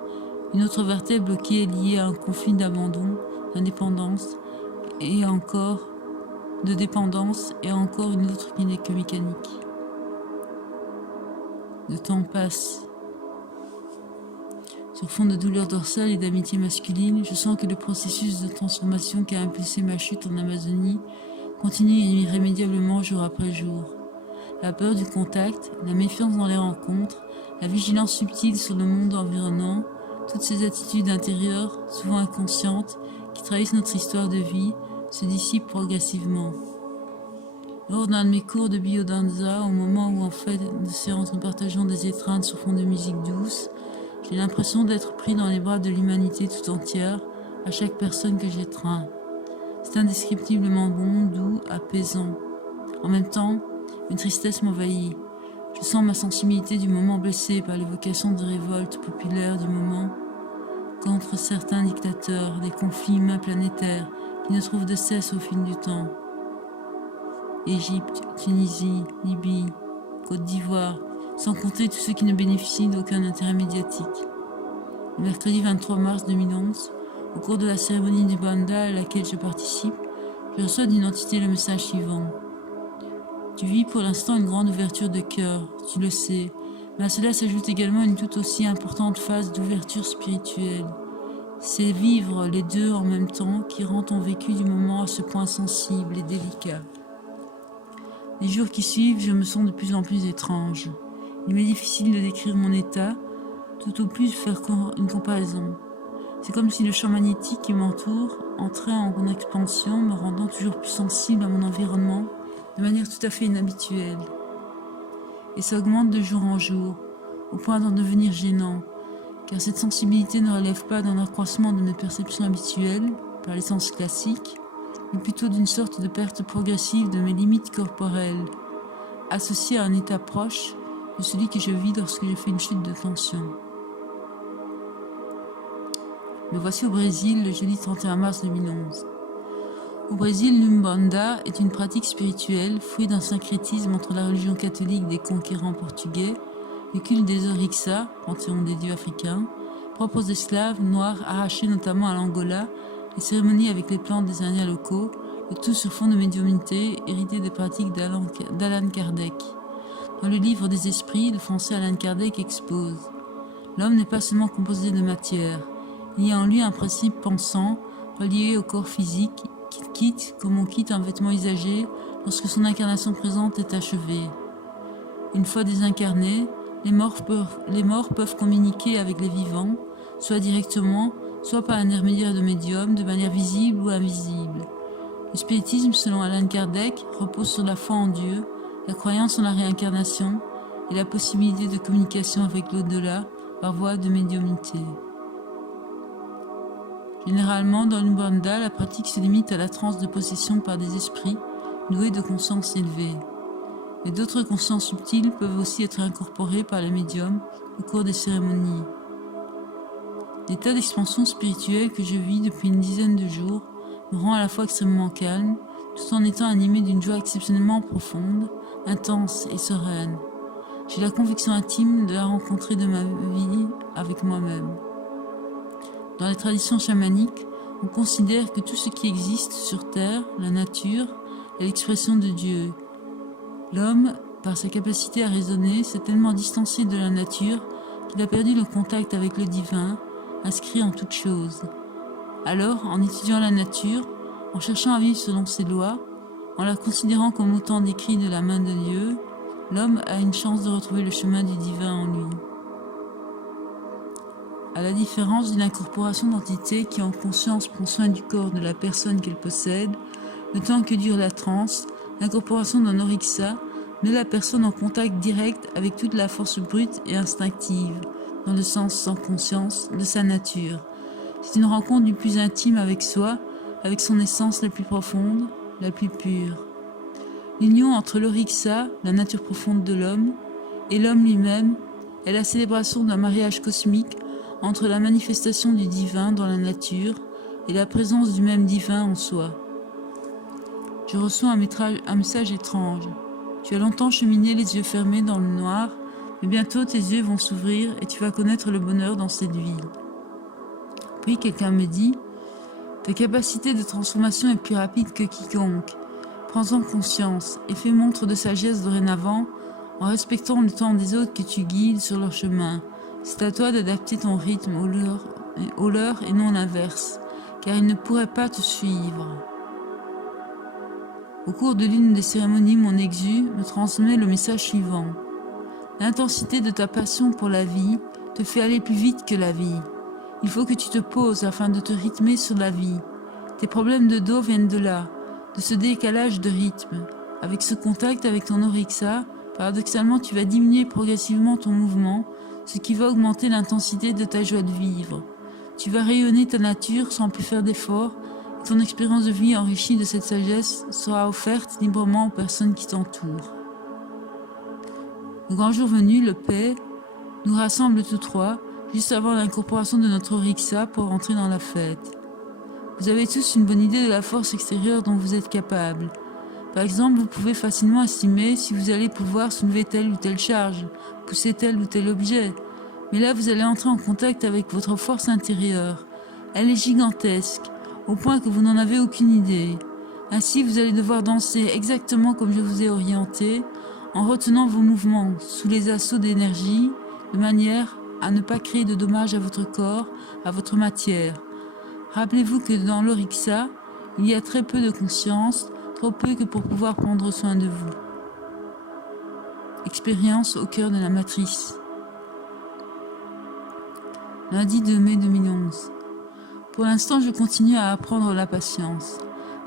Une autre vertèbre bloquée est liée à un conflit d'abandon, d'indépendance et encore de dépendance et encore une autre qui n'est que mécanique. Le temps passe. Sur fond de douleur dorsale et d'amitié masculine, je sens que le processus de transformation qui a impulsé ma chute en Amazonie continue irrémédiablement jour après jour. La peur du contact, la méfiance dans les rencontres, la vigilance subtile sur le monde environnant, toutes ces attitudes intérieures, souvent inconscientes, qui trahissent notre histoire de vie, se dissipent progressivement. Lors d'un de mes cours de biodanza, au moment où en fait de séance nous partageons des étreintes sur fond de musique douce, j'ai l'impression d'être pris dans les bras de l'humanité tout entière, à chaque personne que j'étreins. C'est indescriptiblement bon, doux, apaisant. En même temps, une tristesse m'envahit. Je sens ma sensibilité du moment blessée par l'évocation de révoltes populaires du moment contre certains dictateurs, des conflits humains planétaires qui ne trouvent de cesse au fil du temps. Égypte, Tunisie, Libye, Côte d'Ivoire, sans compter tous ceux qui ne bénéficient d'aucun intérêt médiatique. Le mercredi 23 mars 2011, au cours de la cérémonie du Banda à laquelle je participe, je reçois d'une entité le message suivant. Tu vis pour l'instant une grande ouverture de cœur, tu le sais, mais à cela s'ajoute également une tout aussi importante phase d'ouverture spirituelle. C'est vivre les deux en même temps qui rend ton vécu du moment à ce point sensible et délicat. Les jours qui suivent, je me sens de plus en plus étrange. Il m'est difficile de décrire mon état, tout au plus faire une comparaison. C'est comme si le champ magnétique qui m'entoure entrait en expansion, me rendant toujours plus sensible à mon environnement de manière tout à fait inhabituelle. Et ça augmente de jour en jour, au point d'en devenir gênant, car cette sensibilité ne relève pas d'un accroissement de mes perceptions habituelles, par les sens classiques, mais plutôt d'une sorte de perte progressive de mes limites corporelles, associée à un état proche de celui que je vis lorsque je fais une chute de tension. Me voici au Brésil le jeudi 31 mars 2011. Au Brésil, l'Umbanda est une pratique spirituelle, fruit d'un syncrétisme entre la religion catholique des conquérants portugais, le culte des Orixa, panthéon des dieux africains, propre aux esclaves noirs arrachés notamment à l'Angola, les cérémonies avec les plantes des Indiens locaux, le tout sur fond de médiumnité hérité des pratiques d'Allan Kardec. Dans le livre des esprits, le français Allan Kardec expose « L'homme n'est pas seulement composé de matière. Il y a en lui un principe pensant, relié au corps physique, qu'il quitte comme on quitte un vêtement usagé lorsque son incarnation présente est achevée. Une fois désincarnés, les morts peuvent communiquer avec les vivants, soit directement, soit par l'intermédiaire de médiums, de manière visible ou invisible. Le spiritisme, selon Allan Kardec, repose sur la foi en Dieu, la croyance en la réincarnation et la possibilité de communication avec l'au-delà par voie de médiumnité. Généralement, dans l'Umbanda, la pratique se limite à la transe de possession par des esprits doués de conscience élevée. Mais d'autres consciences subtiles peuvent aussi être incorporées par les médiums au cours des cérémonies. L'état d'expansion spirituelle que je vis depuis une dizaine de jours me rend à la fois extrêmement calme, tout en étant animé d'une joie exceptionnellement profonde, intense et sereine. J'ai la conviction intime de la rencontrer de ma vie avec moi-même. Dans les traditions chamaniques, on considère que tout ce qui existe sur Terre, la nature, est l'expression de Dieu. L'homme, par sa capacité à raisonner, s'est tellement distancé de la nature qu'il a perdu le contact avec le divin, inscrit en toutes choses. Alors, en étudiant la nature, en cherchant à vivre selon ses lois, en la considérant comme autant d'écrits de la main de Dieu, l'homme a une chance de retrouver le chemin du divin en lui. À la différence d'une incorporation d'entités qui en conscience prend soin du corps de la personne qu'elle possède, le temps que dure la transe, l'incorporation d'un orixa met la personne en contact direct avec toute la force brute et instinctive, dans le sens sans conscience, de sa nature. C'est une rencontre du plus intime avec soi, avec son essence la plus profonde, la plus pure. L'union entre l'orixa, la nature profonde de l'homme, et l'homme lui-même est la célébration d'un mariage cosmique entre la manifestation du divin dans la nature et la présence du même divin en soi. Je reçois un message étrange. Tu as longtemps cheminé les yeux fermés dans le noir, mais bientôt tes yeux vont s'ouvrir et tu vas connaître le bonheur dans cette vie. Puis quelqu'un me dit « Ta capacité de transformation est plus rapide que quiconque. Prends-en conscience et fais montre de sagesse dorénavant en respectant le temps des autres que tu guides sur leur chemin. C'est à toi d'adapter ton rythme au leur et non l'inverse, car ils ne pourraient pas te suivre. Au cours de l'une des cérémonies, mon exu me transmet le message suivant. L'intensité de ta passion pour la vie te fait aller plus vite que la vie. Il faut que tu te poses afin de te rythmer sur la vie. Tes problèmes de dos viennent de là, de ce décalage de rythme. Avec ce contact avec ton orixa, paradoxalement, tu vas diminuer progressivement ton mouvement, ce qui va augmenter l'intensité de ta joie de vivre. Tu vas rayonner ta nature sans plus faire d'efforts, et ton expérience de vie enrichie de cette sagesse sera offerte librement aux personnes qui t'entourent. Le grand jour venu, le paix nous rassemble tous trois, juste avant l'incorporation de notre orixa pour entrer dans la fête. Vous avez tous une bonne idée de la force extérieure dont vous êtes capable. Par exemple, vous pouvez facilement estimer si vous allez pouvoir soulever telle ou telle charge, pousser tel ou tel objet. Mais là, vous allez entrer en contact avec votre force intérieure. Elle est gigantesque, au point que vous n'en avez aucune idée. Ainsi, vous allez devoir danser exactement comme je vous ai orienté, en retenant vos mouvements sous les assauts d'énergie, de manière à ne pas créer de dommages à votre corps, à votre matière. Rappelez-vous que dans l'orixa, il y a très peu de conscience, trop peu que pour pouvoir prendre soin de vous. Expérience au cœur de la matrice. Lundi 2 mai 2011. Pour l'instant, je continue à apprendre la patience.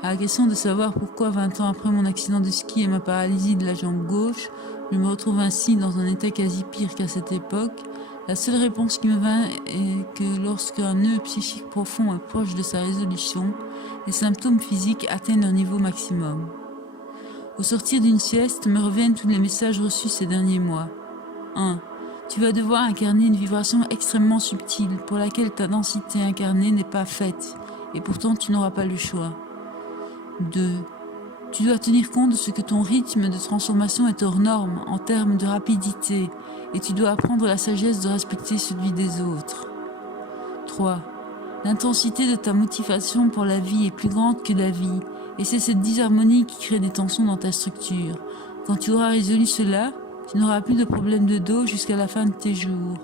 À la question de savoir pourquoi 20 ans après mon accident de ski et ma paralysie de la jambe gauche, je me retrouve ainsi dans un état quasi pire qu'à cette époque, la seule réponse qui me vint est que lorsqu'un nœud psychique profond est proche de sa résolution, les symptômes physiques atteignent leur niveau maximum. Au sortir d'une sieste, me reviennent tous les messages reçus ces derniers mois. 1. Tu vas devoir incarner une vibration extrêmement subtile pour laquelle ta densité incarnée n'est pas faite, et pourtant tu n'auras pas le choix. 2. Tu dois tenir compte de ce que ton rythme de transformation est hors norme en termes de rapidité, et tu dois apprendre la sagesse de respecter celui des autres. 3. L'intensité de ta motivation pour la vie est plus grande que la vie, et c'est cette disharmonie qui crée des tensions dans ta structure. Quand tu auras résolu cela, tu n'auras plus de problème de dos jusqu'à la fin de tes jours.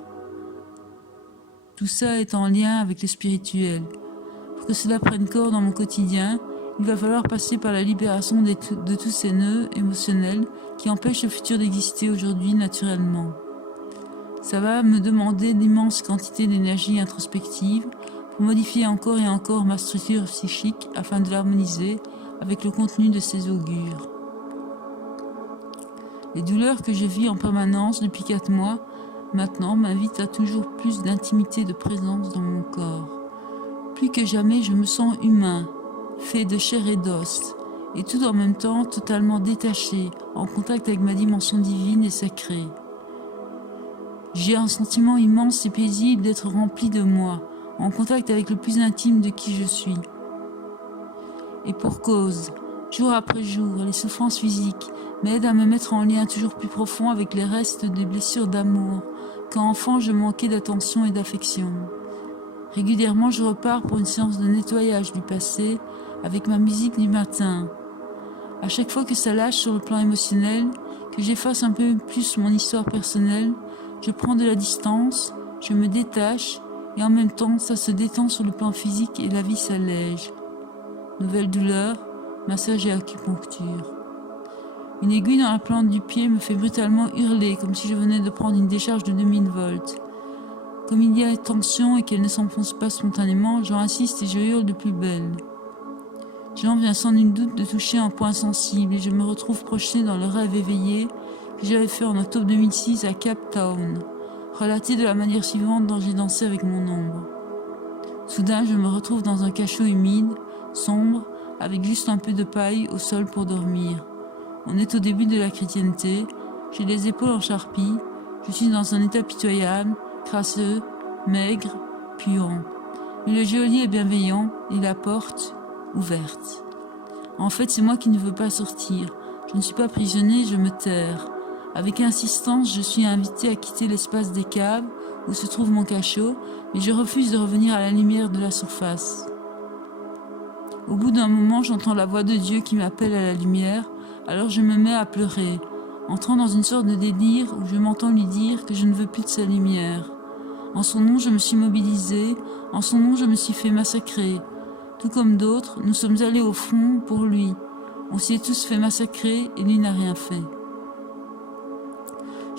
Tout ça est en lien avec le spirituel. Pour que cela prenne corps dans mon quotidien, il va falloir passer par la libération de tous ces nœuds émotionnels qui empêchent le futur d'exister aujourd'hui naturellement. Ça va me demander d'immenses quantités d'énergie introspective pour modifier encore et encore ma structure psychique afin de l'harmoniser avec le contenu de ces augures. Les douleurs que je vis en permanence depuis 4 mois maintenant m'invitent à toujours plus d'intimité de présence dans mon corps. Plus que jamais, je me sens humain, fait de chair et d'os, et tout en même temps totalement détaché, en contact avec ma dimension divine et sacrée. J'ai un sentiment immense et paisible d'être rempli de moi, en contact avec le plus intime de qui je suis. Et pour cause, jour après jour, les souffrances physiques m'aident à me mettre en lien toujours plus profond avec les restes des blessures d'amour, quand enfant je manquais d'attention et d'affection. Régulièrement, je repars pour une séance de nettoyage du passé avec ma musique du matin. À chaque fois que ça lâche sur le plan émotionnel, que j'efface un peu plus mon histoire personnelle, je prends de la distance, je me détache et en même temps, ça se détend sur le plan physique et la vie s'allège. Nouvelle douleur, massage et acupuncture. Une aiguille dans la plante du pied me fait brutalement hurler comme si je venais de prendre une décharge de 2000 volts. Comme il y a tension et qu'elle ne s'enfonce pas spontanément, j'en insiste et je hurle de plus belle. Jean vient sans nul doute de toucher un point sensible et je me retrouve projeté dans le rêve éveillé que j'avais fait en octobre 2006 à Cape Town, relaté de la manière suivante dont j'ai dansé avec mon ombre. Soudain, je me retrouve dans un cachot humide, sombre, avec juste un peu de paille au sol pour dormir. On est au début de la chrétienté, j'ai les épaules en charpie, je suis dans un état pitoyable, crasseux, maigre, puant. Mais le geôlier est bienveillant et la porte ouverte. En fait, c'est moi qui ne veux pas sortir. Je ne suis pas prisonnier, je me terre. Avec insistance, je suis invité à quitter l'espace des caves où se trouve mon cachot, mais je refuse de revenir à la lumière de la surface. Au bout d'un moment, j'entends la voix de Dieu qui m'appelle à la lumière, alors je me mets à pleurer, entrant dans une sorte de délire où je m'entends lui dire que je ne veux plus de sa lumière. En son nom, je me suis mobilisée, en son nom, je me suis fait massacrer. Tout comme d'autres, nous sommes allés au front pour lui. On s'y est tous fait massacrer et lui n'a rien fait.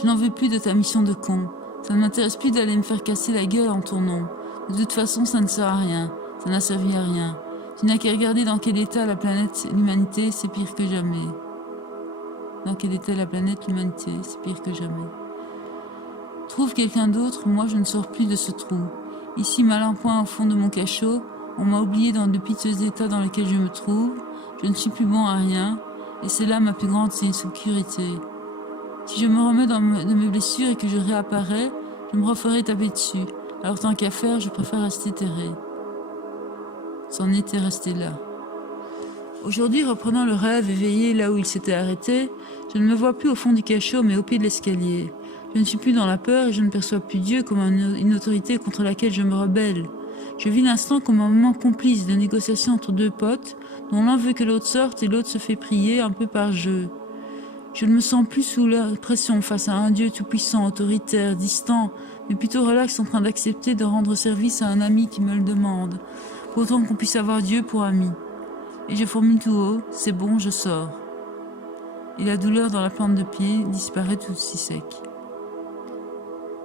Je n'en veux plus de ta mission de con. Ça ne m'intéresse plus d'aller me faire casser la gueule en ton nom. De toute façon, ça ne sert à rien. Ça n'a servi à rien. Tu n'as qu'à regarder dans quel état la planète, l'humanité, c'est pire que jamais. Dans quel état la planète, l'humanité, c'est pire que jamais. Trouve quelqu'un d'autre, moi je ne sors plus de ce trou. Ici, mal en point au fond de mon cachot, on m'a oublié dans de piteux états dans lesquels je me trouve. Je ne suis plus bon à rien, et c'est là ma plus grande sécurité. Si je me remets de mes blessures et que je réapparais, je me referai taper dessus. Alors tant qu'à faire, je préfère rester terré. C'en était resté là. Aujourd'hui, reprenant le rêve éveillé là où il s'était arrêté, je ne me vois plus au fond du cachot mais au pied de l'escalier. Je ne suis plus dans la peur et je ne perçois plus Dieu comme une autorité contre laquelle je me rebelle. Je vis l'instant comme un moment complice de négociation entre deux potes, dont l'un veut que l'autre sorte et l'autre se fait prier un peu par jeu. Je ne me sens plus sous la pression face à un Dieu tout-puissant, autoritaire, distant, mais plutôt relax en train d'accepter de rendre service à un ami qui me le demande, pour autant qu'on puisse avoir Dieu pour ami. Et je formule tout haut, c'est bon, je sors. Et la douleur dans la plante de pied disparaît tout aussi sec.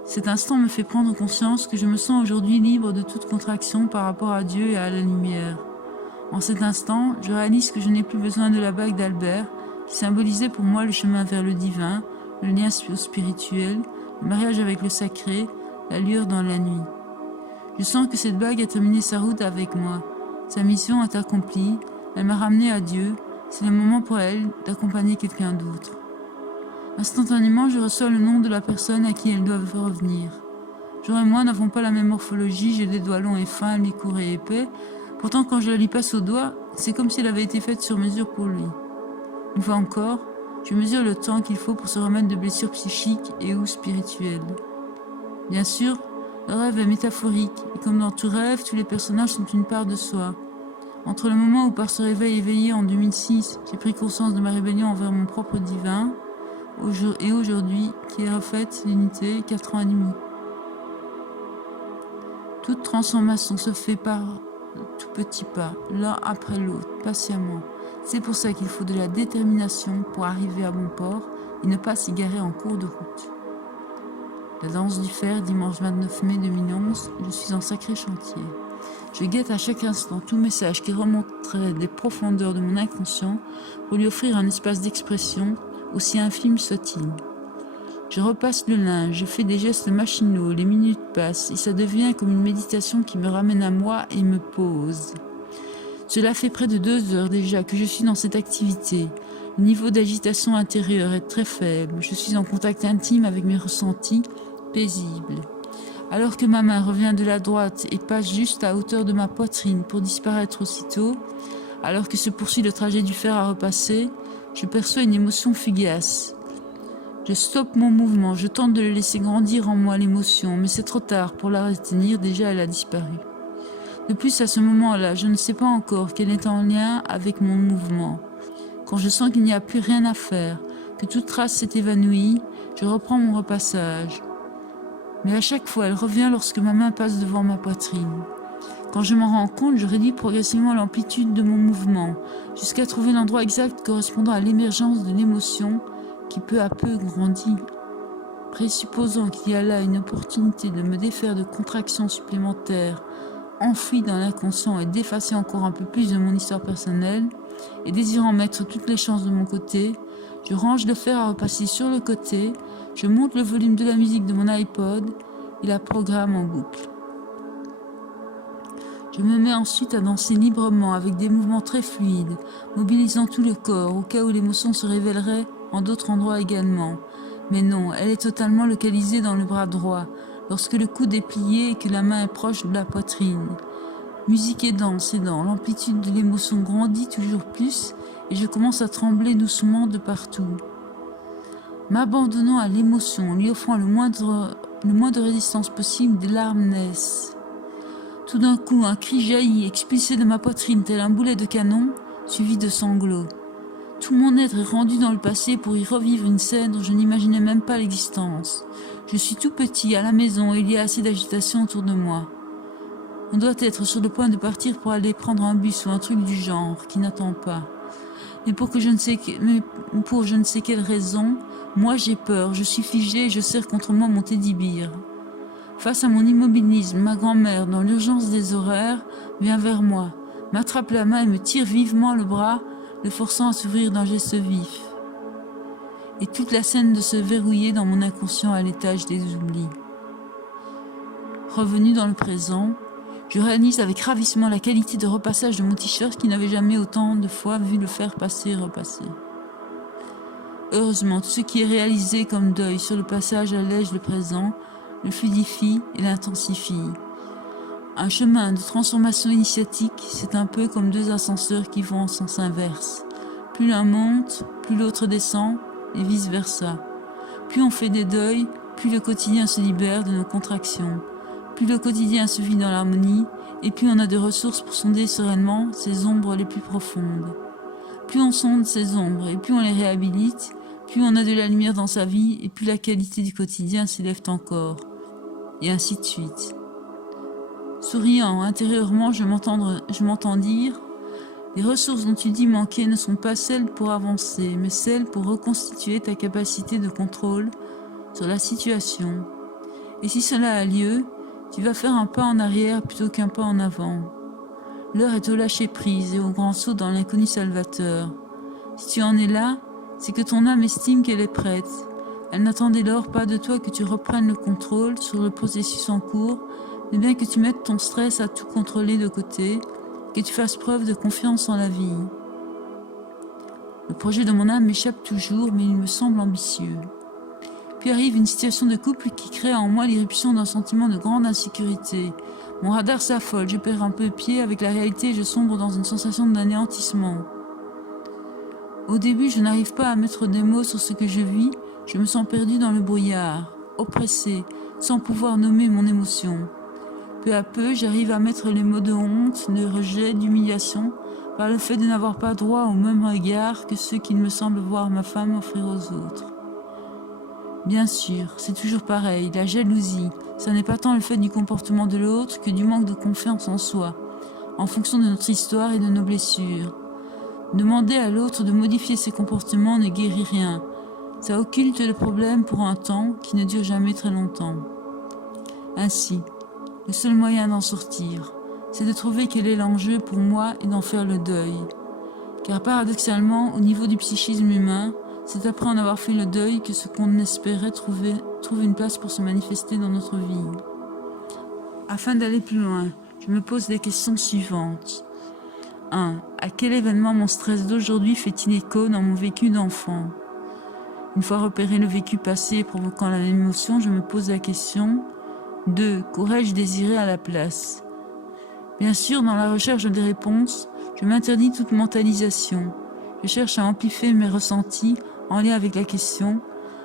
Cet instant me fait prendre conscience que je me sens aujourd'hui libre de toute contraction par rapport à Dieu et à la lumière. En cet instant, je réalise que je n'ai plus besoin de la bague d'Albert, qui symbolisait pour moi le chemin vers le divin, le lien spirituel, le mariage avec le sacré, la lueur dans la nuit. Je sens que cette bague a terminé sa route avec moi. Sa mission est accomplie, elle m'a ramené à Dieu, c'est le moment pour elle d'accompagner quelqu'un d'autre. Instantanément, je reçois le nom de la personne à qui elle doit revenir. Jean et moi n'avons pas la même morphologie, j'ai des doigts longs et fins, lui courts et épais. Pourtant, quand je la lui passe au doigt, c'est comme si elle avait été faite sur mesure pour lui. Une fois encore, je mesure le temps qu'il faut pour se remettre de blessures psychiques et ou spirituelles. Bien sûr, le rêve est métaphorique, et comme dans tout rêve, tous les personnages sont une part de soi. Entre le moment où par ce réveil éveillé en 2006, j'ai pris conscience de ma rébellion envers mon propre divin, et aujourd'hui, qui est refaite l'unité 4 ans et demi. Toute transformation se fait par tout petits pas, l'un après l'autre, patiemment. C'est pour ça qu'il faut de la détermination pour arriver à bon port et ne pas s'y garer en cours de route. La danse du fer, dimanche 29 mai 2011, je suis en sacré chantier. Je guette à chaque instant tout message qui remonterait des profondeurs de mon inconscient pour lui offrir un espace d'expression aussi infime soit-il. Je repasse le linge, je fais des gestes machinaux, les minutes passent et ça devient comme une méditation qui me ramène à moi et me pose. Cela fait près de 2 heures déjà que je suis dans cette activité. Le niveau d'agitation intérieure est très faible, je suis en contact intime avec mes ressentis paisibles. Alors que ma main revient de la droite et passe juste à hauteur de ma poitrine pour disparaître aussitôt, alors que se poursuit le trajet du fer à repasser, je perçois une émotion fugace. Je stoppe mon mouvement, je tente de le laisser grandir en moi l'émotion, mais c'est trop tard pour la retenir, déjà elle a disparu. De plus, à ce moment-là, je ne sais pas encore qu'elle est en lien avec mon mouvement. Quand je sens qu'il n'y a plus rien à faire, que toute trace s'est évanouie, je reprends mon repassage. Mais à chaque fois, elle revient lorsque ma main passe devant ma poitrine. Quand je m'en rends compte, je réduis progressivement l'amplitude de mon mouvement, jusqu'à trouver l'endroit exact correspondant à l'émergence de l'émotion qui peu à peu grandit. Présupposant qu'il y a là une opportunité de me défaire de contractions supplémentaires enfouies dans l'inconscient et d'effacer encore un peu plus de mon histoire personnelle, et désirant mettre toutes les chances de mon côté, je range le fer à repasser sur le côté, je monte le volume de la musique de mon iPod et la programme en boucle. Je me mets ensuite à danser librement avec des mouvements très fluides, mobilisant tout le corps au cas où l'émotion se révélerait en d'autres endroits également. Mais non, elle est totalement localisée dans le bras droit, lorsque le coude est plié et que la main est proche de la poitrine. Musique aidant, l'amplitude de l'émotion grandit toujours plus et je commence à trembler doucement de partout. M'abandonnant à l'émotion, lui offrant le moins de résistance possible, des larmes naissent. Tout d'un coup, un cri jaillit, expulsé de ma poitrine tel un boulet de canon, suivi de sanglots. Tout mon être est rendu dans le passé pour y revivre une scène dont je n'imaginais même pas l'existence. Je suis tout petit à la maison et il y a assez d'agitation autour de moi. On doit être sur le point de partir pour aller prendre un bus ou un truc du genre qui n'attend pas. Mais pour je ne sais quelle raison, moi j'ai peur, je suis figée et je serre contre moi mon teddy-bear. Face à mon immobilisme, ma grand-mère, dans l'urgence des horaires, vient vers moi, m'attrape la main et me tire vivement le bras, le forçant à s'ouvrir d'un geste vif. Et toute la scène de se verrouiller dans mon inconscient à l'étage des oublis. Revenu dans le présent, je réalise avec ravissement la qualité de repassage de mon t-shirt qui n'avait jamais autant de fois vu le faire passer et repasser. Heureusement, tout ce qui est réalisé comme deuil sur le passage allège le présent, le fluidifie et l'intensifie. Un chemin de transformation initiatique, c'est un peu comme deux ascenseurs qui vont en sens inverse. Plus l'un monte, plus l'autre descend, et vice-versa. Plus on fait des deuils, plus le quotidien se libère de nos contractions. Plus le quotidien se vit dans l'harmonie, et plus on a de ressources pour sonder sereinement ses ombres les plus profondes. Plus on sonde ces ombres, et plus on les réhabilite, plus on a de la lumière dans sa vie, et plus la qualité du quotidien s'élève encore. Et ainsi de suite. Souriant, intérieurement, je m'entends dire « Les ressources dont tu dis manquer ne sont pas celles pour avancer, mais celles pour reconstituer ta capacité de contrôle sur la situation. Et si cela a lieu, tu vas faire un pas en arrière plutôt qu'un pas en avant. L'heure est au lâcher-prise et au grand saut dans l'inconnu salvateur. Si tu en es là, c'est que ton âme estime qu'elle est prête. Elle n'attend dès lors pas de toi que tu reprennes le contrôle sur le processus en cours, mais bien que tu mettes ton stress à tout contrôler de côté, que tu fasses preuve de confiance en la vie. Le projet de mon âme m'échappe toujours, mais il me semble ambitieux. Puis arrive une situation de couple qui crée en moi l'irruption d'un sentiment de grande insécurité. Mon radar s'affole, je perds un peu pied avec la réalité et je sombre dans une sensation d'anéantissement. Au début, je n'arrive pas à mettre des mots sur ce que je vis, je me sens perdu dans le brouillard, oppressé, sans pouvoir nommer mon émotion. Peu à peu, j'arrive à mettre les mots de honte, de rejet, d'humiliation, par le fait de n'avoir pas droit au même regard que ceux qu'il me semble voir ma femme offrir aux autres. Bien sûr, c'est toujours pareil, la jalousie, ça n'est pas tant le fait du comportement de l'autre que du manque de confiance en soi, en fonction de notre histoire et de nos blessures. Demander à l'autre de modifier ses comportements ne guérit rien, ça occulte le problème pour un temps qui ne dure jamais très longtemps. Ainsi, le seul moyen d'en sortir, c'est de trouver quel est l'enjeu pour moi et d'en faire le deuil. Car paradoxalement, au niveau du psychisme humain, c'est après en avoir fait le deuil que ce qu'on espérait trouve une place pour se manifester dans notre vie. Afin d'aller plus loin, je me pose les questions suivantes. 1. À quel événement mon stress d'aujourd'hui fait-il écho dans mon vécu d'enfant ? Une fois repéré le vécu passé provoquant la même émotion, je me pose la question 2. Qu'aurais-je désiré à la place ? Bien sûr, dans la recherche des réponses, je m'interdis toute mentalisation. Je cherche à amplifier mes ressentis en lien avec la question,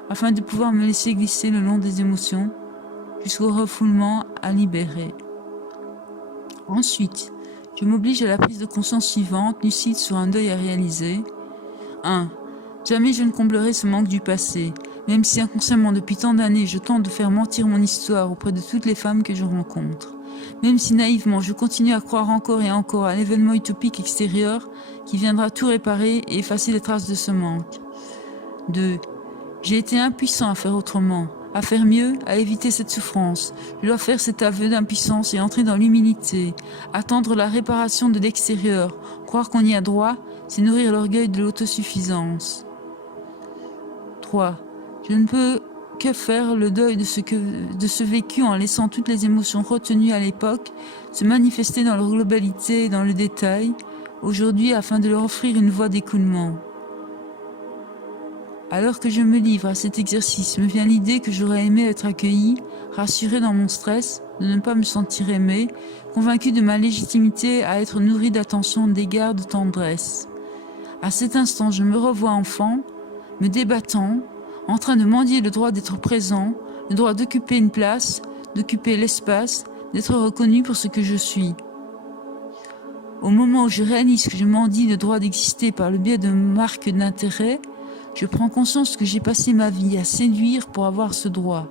afin de pouvoir me laisser glisser le long des émotions, jusqu'au refoulement à libérer. Ensuite, je m'oblige à la prise de conscience suivante, lucide sur un deuil à réaliser. 1. Jamais je ne comblerai ce manque du passé, même si inconsciemment depuis tant d'années je tente de faire mentir mon histoire auprès de toutes les femmes que je rencontre. Même si naïvement je continue à croire encore et encore à l'événement utopique extérieur qui viendra tout réparer et effacer les traces de ce manque. 2. J'ai été impuissant à faire autrement, à faire mieux, à éviter cette souffrance. Je dois faire cet aveu d'impuissance et entrer dans l'humilité, attendre la réparation de l'extérieur, croire qu'on y a droit, c'est nourrir l'orgueil de l'autosuffisance. 3. Je ne peux que faire le deuil de ce vécu en laissant toutes les émotions retenues à l'époque se manifester dans leur globalité et dans le détail, aujourd'hui afin de leur offrir une voie d'écoulement. Alors que je me livre à cet exercice, me vient l'idée que j'aurais aimé être accueillie, rassurée dans mon stress, de ne pas me sentir aimée, convaincue de ma légitimité à être nourrie d'attention, d'égard, de tendresse. À cet instant, je me revois enfant, me débattant, en train de mendier le droit d'être présent, le droit d'occuper une place, d'occuper l'espace, d'être reconnu pour ce que je suis. Au moment où je réalise que je mendie le droit d'exister par le biais de marques d'intérêt, je prends conscience que j'ai passé ma vie à séduire pour avoir ce droit.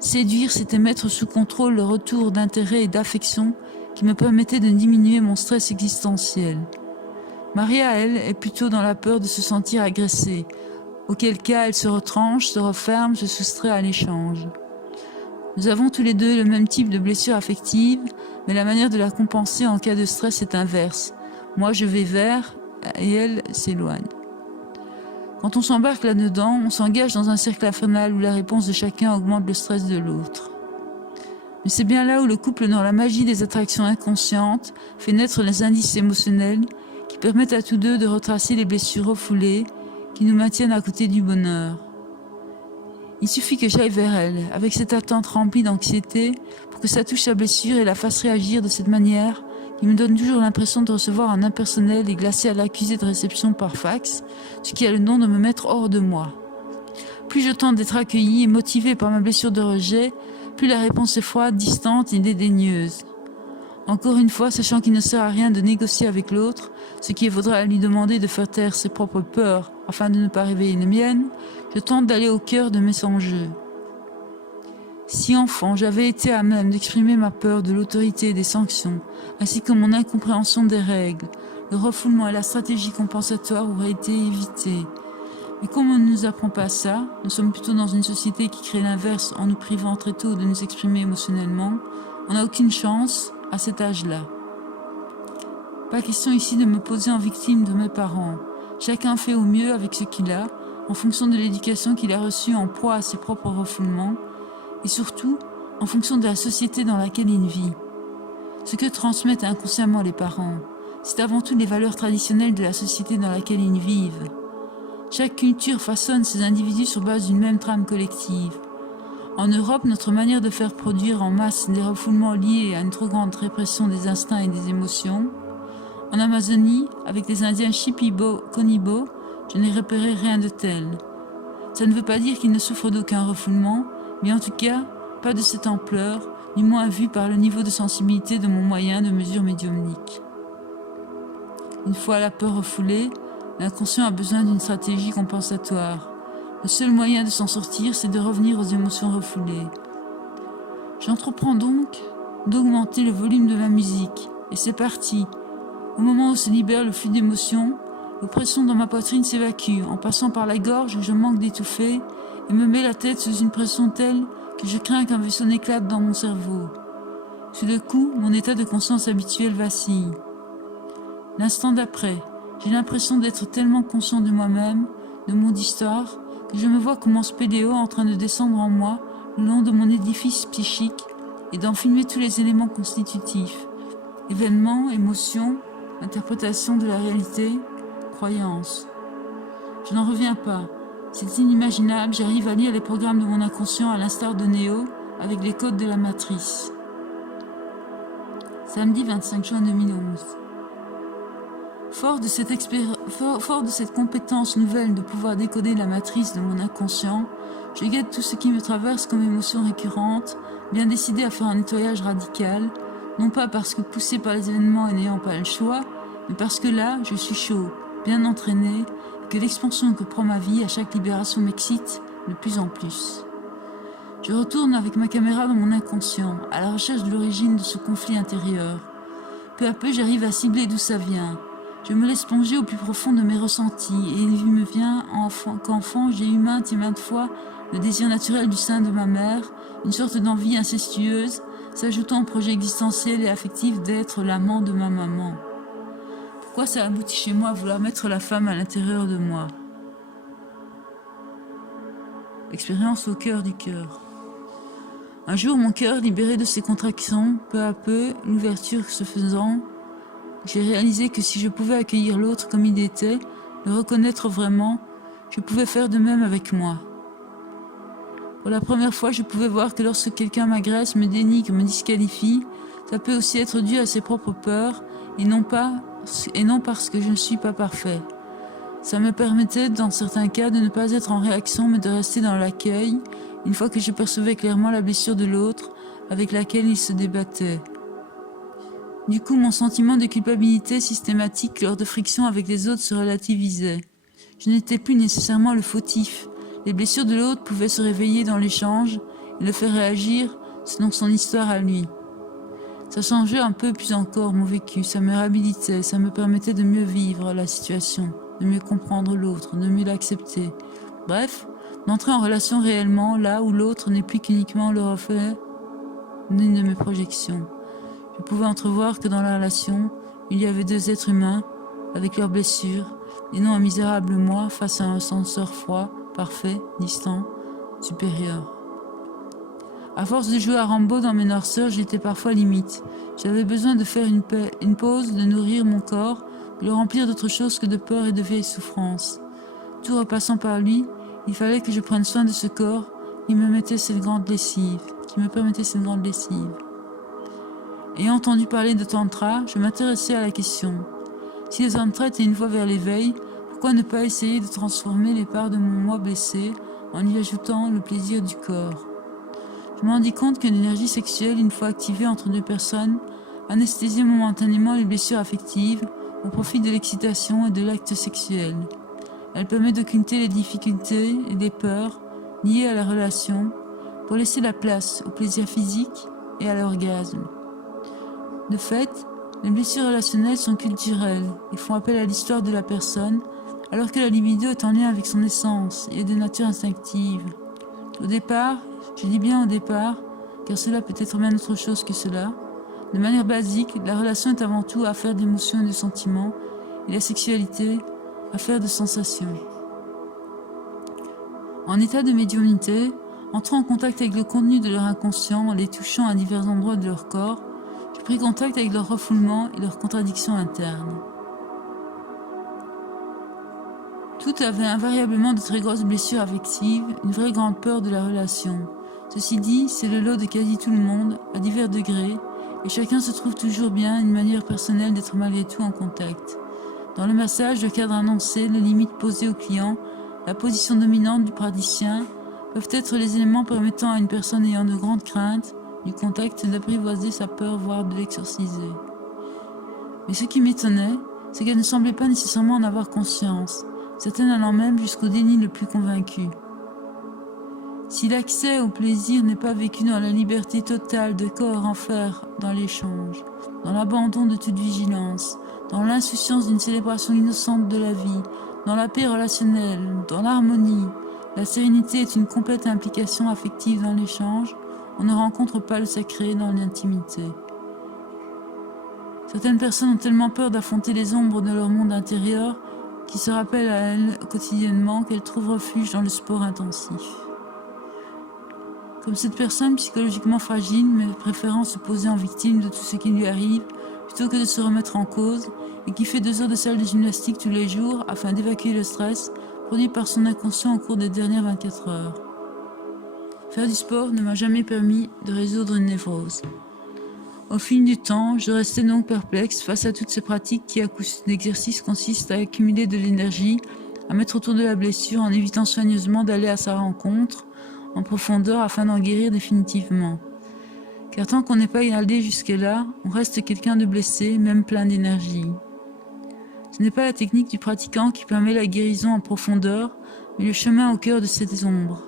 Séduire, c'était mettre sous contrôle le retour d'intérêt et d'affection qui me permettait de diminuer mon stress existentiel. Maria, elle, est plutôt dans la peur de se sentir agressée, auquel cas elle se retranche, se referme, se soustrait à l'échange. Nous avons tous les deux le même type de blessure affective, mais la manière de la compenser en cas de stress est inverse. Moi, je vais vers et elle s'éloigne. Quand on s'embarque là-dedans, on s'engage dans un cercle infernal où la réponse de chacun augmente le stress de l'autre. Mais c'est bien là où le couple, dans la magie des attractions inconscientes, fait naître les indices émotionnels qui permettent à tous deux de retracer les blessures refoulées qui nous maintiennent à côté du bonheur. Il suffit que j'aille vers elle, avec cette attente remplie d'anxiété, pour que ça touche sa blessure et la fasse réagir de cette manière qui me donne toujours l'impression de recevoir un impersonnel et glacé à l'accusé de réception par fax, ce qui a le don de me mettre hors de moi. Plus je tente d'être accueillie et motivée par ma blessure de rejet, plus la réponse est froide, distante et dédaigneuse. Encore une fois, sachant qu'il ne sert à rien de négocier avec l'autre, ce qui vaudra à lui demander de faire taire ses propres peurs afin de ne pas réveiller les miennes, je tente d'aller au cœur de mes enjeux. Si enfant, j'avais été à même d'exprimer ma peur de l'autorité et des sanctions, ainsi que mon incompréhension des règles, le refoulement et la stratégie compensatoire auraient été évités. Mais comme on ne nous apprend pas ça, nous sommes plutôt dans une société qui crée l'inverse en nous privant très tôt de nous exprimer émotionnellement, on n'a aucune chance à cet âge-là. Pas question ici de me poser en victime de mes parents. Chacun fait au mieux avec ce qu'il a, en fonction de l'éducation qu'il a reçue en proie à ses propres refoulements, et surtout en fonction de la société dans laquelle il vit. Ce que transmettent inconsciemment les parents, c'est avant tout les valeurs traditionnelles de la société dans laquelle ils vivent. Chaque culture façonne ses individus sur base d'une même trame collective. En Europe, notre manière de faire produire en masse des refoulements liés à une trop grande répression des instincts et des émotions. En Amazonie, avec les Indiens Shipibo, Konibo, je n'ai repéré rien de tel. Ça ne veut pas dire qu'ils ne souffrent d'aucun refoulement, mais en tout cas, pas de cette ampleur, du moins vu par le niveau de sensibilité de mon moyen de mesure médiumnique. Une fois la peur refoulée, l'inconscient a besoin d'une stratégie compensatoire. Le seul moyen de s'en sortir, c'est de revenir aux émotions refoulées. J'entreprends donc d'augmenter le volume de ma musique, et c'est parti. Au moment où se libère le flux d'émotions, l'oppression dans ma poitrine s'évacue, en passant par la gorge où je manque d'étouffer, et me met la tête sous une pression telle que je crains qu'un vaisseau n'éclate dans mon cerveau. Sous le coup, mon état de conscience habituel vacille. L'instant d'après, j'ai l'impression d'être tellement conscient de moi-même, de mon histoire, que je me vois comme en spéléo en train de descendre en moi le long de mon édifice psychique et d'en filmer tous les éléments constitutifs. Événements, émotions, interprétation de la réalité, croyances. Je n'en reviens pas. C'est inimaginable, j'arrive à lire les programmes de mon inconscient à l'instar de Néo avec les codes de la matrice. Samedi 25 juin 2011. Fort de cette compétence nouvelle de pouvoir décoder la matrice de mon inconscient, je guette tout ce qui me traverse comme émotion récurrente, bien décidé à faire un nettoyage radical, non pas parce que poussé par les événements et n'ayant pas le choix, mais parce que là, je suis chaud, bien entraîné, et que l'expansion que prend ma vie à chaque libération m'excite de plus en plus. Je retourne avec ma caméra dans mon inconscient, à la recherche de l'origine de ce conflit intérieur. Peu à peu, j'arrive à cibler d'où ça vient. Je me laisse plonger au plus profond de mes ressentis et il me vient qu'enfant, j'ai eu maintes et maintes fois le désir naturel du sein de ma mère, une sorte d'envie incestueuse, s'ajoutant au projet existentiel et affectif d'être l'amant de ma maman. Pourquoi ça aboutit chez moi à vouloir mettre la femme à l'intérieur de moi? Expérience au cœur du cœur. Un jour, mon cœur, libéré de ses contractions, peu à peu, l'ouverture se faisant, j'ai réalisé que si je pouvais accueillir l'autre comme il était, le reconnaître vraiment, je pouvais faire de même avec moi. Pour la première fois, je pouvais voir que lorsque quelqu'un m'agresse, me dénigre, me disqualifie, ça peut aussi être dû à ses propres peurs et non parce que je ne suis pas parfait. Ça me permettait, dans certains cas, de ne pas être en réaction, mais de rester dans l'accueil, une fois que je percevais clairement la blessure de l'autre avec laquelle il se débattait. Du coup, mon sentiment de culpabilité systématique lors de frictions avec les autres se relativisait. Je n'étais plus nécessairement le fautif. Les blessures de l'autre pouvaient se réveiller dans l'échange et le faire réagir selon son histoire à lui. Ça changeait un peu plus encore mon vécu, ça me réhabilitait, ça me permettait de mieux vivre la situation, de mieux comprendre l'autre, de mieux l'accepter. Bref, d'entrer en relation réellement là où l'autre n'est plus qu'uniquement le reflet d'une de mes projections. Je pouvais entrevoir que dans la relation, il y avait deux êtres humains avec leurs blessures, et non un misérable moi face à un censeur froid, parfait, distant, supérieur. À force de jouer à Rambo dans mes noirceurs, j'étais parfois limite. J'avais besoin de faire une pause, de nourrir mon corps, de le remplir d'autre chose que de peur et de vieilles souffrances. Tout repassant par lui, il fallait que je prenne soin de ce corps qui me permettait cette grande lessive. Ayant entendu parler de Tantra, je m'intéressais à la question. Si le Tantra était une voie vers l'éveil, pourquoi ne pas essayer de transformer les parts de mon moi blessé en y ajoutant le plaisir du corps? Je me rendis compte que l'énergie sexuelle, une fois activée entre deux personnes, anesthésiait momentanément les blessures affectives au profit de l'excitation et de l'acte sexuel. Elle permet d'occulter les difficultés et les peurs liées à la relation pour laisser la place au plaisir physique et à l'orgasme. De fait, les blessures relationnelles sont culturelles et font appel à l'histoire de la personne, alors que la libido est en lien avec son essence et est de nature instinctive. Au départ, je dis bien au départ, car cela peut être bien autre chose que cela, de manière basique, la relation est avant tout affaire d'émotions et de sentiments, et la sexualité, affaire de sensations. En état de médiumnité, entrant en contact avec le contenu de leur inconscient en les touchant à divers endroits de leur corps, je pris contact avec leur refoulement et leurs contradictions internes. Tout avait invariablement de très grosses blessures affectives, une vraie grande peur de la relation. Ceci dit, c'est le lot de quasi tout le monde, à divers degrés, et chacun se trouve toujours bien une manière personnelle d'être malgré tout en contact. Dans le massage, le cadre annoncé, les limites posées au client, la position dominante du praticien peuvent être les éléments permettant à une personne ayant de grandes craintes du contact d'apprivoiser sa peur, voire de l'exorciser. Mais ce qui m'étonnait, c'est qu'elle ne semblait pas nécessairement en avoir conscience, certaines allant même jusqu'au déni le plus convaincu. Si l'accès au plaisir n'est pas vécu dans la liberté totale de corps en fer dans l'échange, dans l'abandon de toute vigilance, dans l'insouciance d'une célébration innocente de la vie, dans la paix relationnelle, dans l'harmonie, la sérénité est une complète implication affective dans l'échange, on ne rencontre pas le sacré dans l'intimité. Certaines personnes ont tellement peur d'affronter les ombres de leur monde intérieur qu'ils se rappellent à elles quotidiennement qu'elles trouvent refuge dans le sport intensif. Comme cette personne psychologiquement fragile, mais préférant se poser en victime de tout ce qui lui arrive, plutôt que de se remettre en cause, et qui fait 2 heures de salle de gymnastique tous les jours afin d'évacuer le stress produit par son inconscient au cours des dernières 24 heures. Faire du sport ne m'a jamais permis de résoudre une névrose. Au fil du temps, je restais donc perplexe face à toutes ces pratiques qui, à coup d'exercice, consistent à accumuler de l'énergie, à mettre autour de la blessure en évitant soigneusement d'aller à sa rencontre en profondeur afin d'en guérir définitivement. Car tant qu'on n'est pas allé jusque-là, on reste quelqu'un de blessé, même plein d'énergie. Ce n'est pas la technique du pratiquant qui permet la guérison en profondeur, mais le chemin au cœur de ces ombres.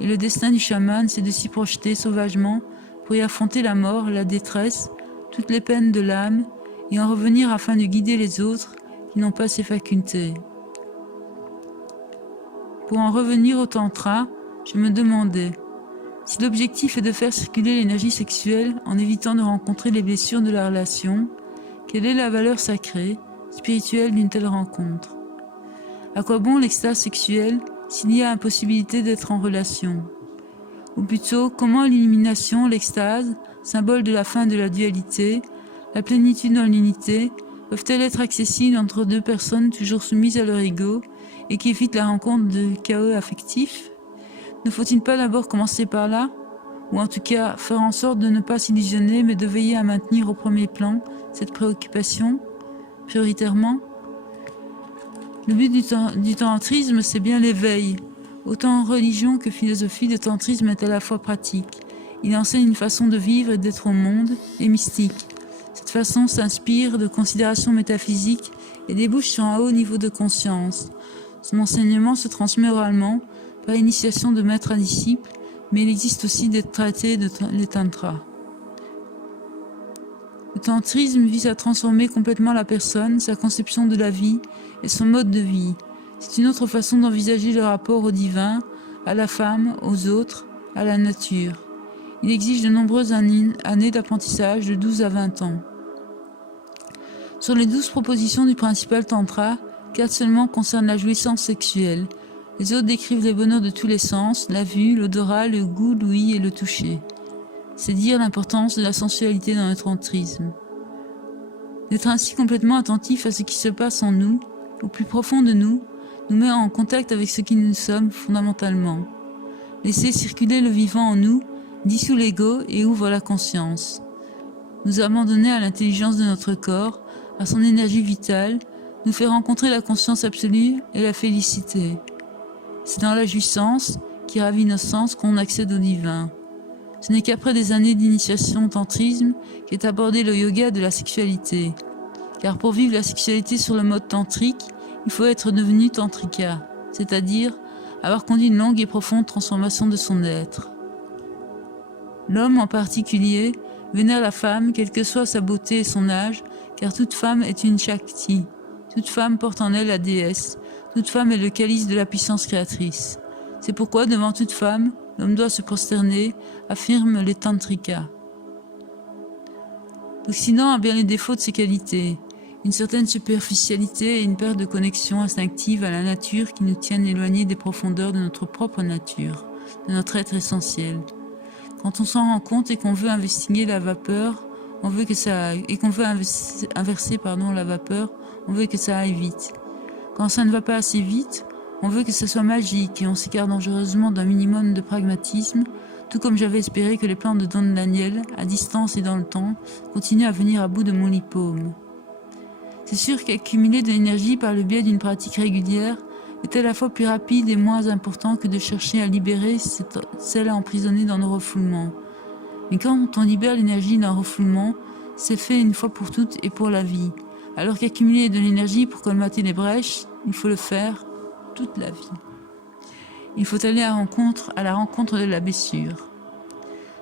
Et le destin du chaman, c'est de s'y projeter sauvagement pour y affronter la mort, la détresse, toutes les peines de l'âme, et en revenir afin de guider les autres qui n'ont pas ces facultés. Pour en revenir au tantra, je me demandais, si l'objectif est de faire circuler l'énergie sexuelle en évitant de rencontrer les blessures de la relation, quelle est la valeur sacrée, spirituelle d'une telle rencontre? À quoi bon l'extase sexuelle s'il y a impossibilité d'être en relation? Ou plutôt, comment l'illumination, l'extase, symbole de la fin de la dualité, la plénitude dans l'unité, peuvent-elles être accessibles entre 2 personnes toujours soumises à leur ego et qui évitent la rencontre de chaos affectif? Ne faut-il pas d'abord commencer par là? Ou en tout cas, faire en sorte de ne pas s'illusionner, mais de veiller à maintenir au premier plan cette préoccupation, prioritairement? Le but du tantrisme, c'est bien l'éveil. Autant en religion que philosophie, le tantrisme est à la fois pratique. Il enseigne une façon de vivre et d'être au monde, et mystique. Cette façon s'inspire de considérations métaphysiques et débouche sur un haut niveau de conscience. Son enseignement se transmet oralement par initiation de maître à disciple, mais il existe aussi des traités de les tantras. Le tantrisme vise à transformer complètement la personne, sa conception de la vie et son mode de vie. C'est une autre façon d'envisager le rapport au divin, à la femme, aux autres, à la nature. Il exige de nombreuses années d'apprentissage de 12 à 20 ans. Sur les 12 propositions du principal tantra, 4 seulement concernent la jouissance sexuelle. Les autres décrivent les bonheurs de tous les sens, la vue, l'odorat, le goût, l'ouïe et le toucher. C'est dire l'importance de la sensualité dans le tantrisme. D'être ainsi complètement attentif à ce qui se passe en nous, au plus profond de nous met en contact avec ce qui nous sommes fondamentalement. Laisser circuler le vivant en nous dissout l'ego et ouvre la conscience. Nous abandonner à l'intelligence de notre corps, à son énergie vitale, nous fait rencontrer la conscience absolue et la félicité. C'est dans la jouissance, qui ravit nos sens, qu'on accède au divin. Ce n'est qu'après des années d'initiation au tantrisme qu'est abordé le yoga de la sexualité. Car pour vivre la sexualité sur le mode tantrique, il faut être devenu tantrika, c'est-à-dire avoir conduit une longue et profonde transformation de son être. L'homme en particulier vénère la femme, quelle que soit sa beauté et son âge, car toute femme est une Shakti. Toute femme porte en elle la déesse. Toute femme est le calice de la puissance créatrice. C'est pourquoi, devant toute femme, l'homme doit se prosterner, affirment les tantrikas. L'Occident a bien les défauts de ses qualités. Une certaine superficialité et une perte de connexion instinctive à la nature qui nous tiennent éloignés des profondeurs de notre propre nature, de notre être essentiel. Quand on s'en rend compte et qu'on veut investiguer la vapeur, on veut que ça aille, et qu'on veut inverser la vapeur, on veut que ça aille vite. Quand ça ne va pas assez vite, on veut que ça soit magique et on s'écarte dangereusement d'un minimum de pragmatisme, tout comme j'avais espéré que les plans de Don Daniel, à distance et dans le temps, continuent à venir à bout de mon lipome. C'est sûr qu'accumuler de l'énergie par le biais d'une pratique régulière est à la fois plus rapide et moins important que de chercher à libérer celle emprisonnée dans nos refoulements. Mais quand on libère l'énergie d'un refoulement, c'est fait une fois pour toutes et pour la vie. Alors qu'accumuler de l'énergie pour colmater les brèches, il faut le faire toute la vie. Il faut aller à la rencontre de la blessure.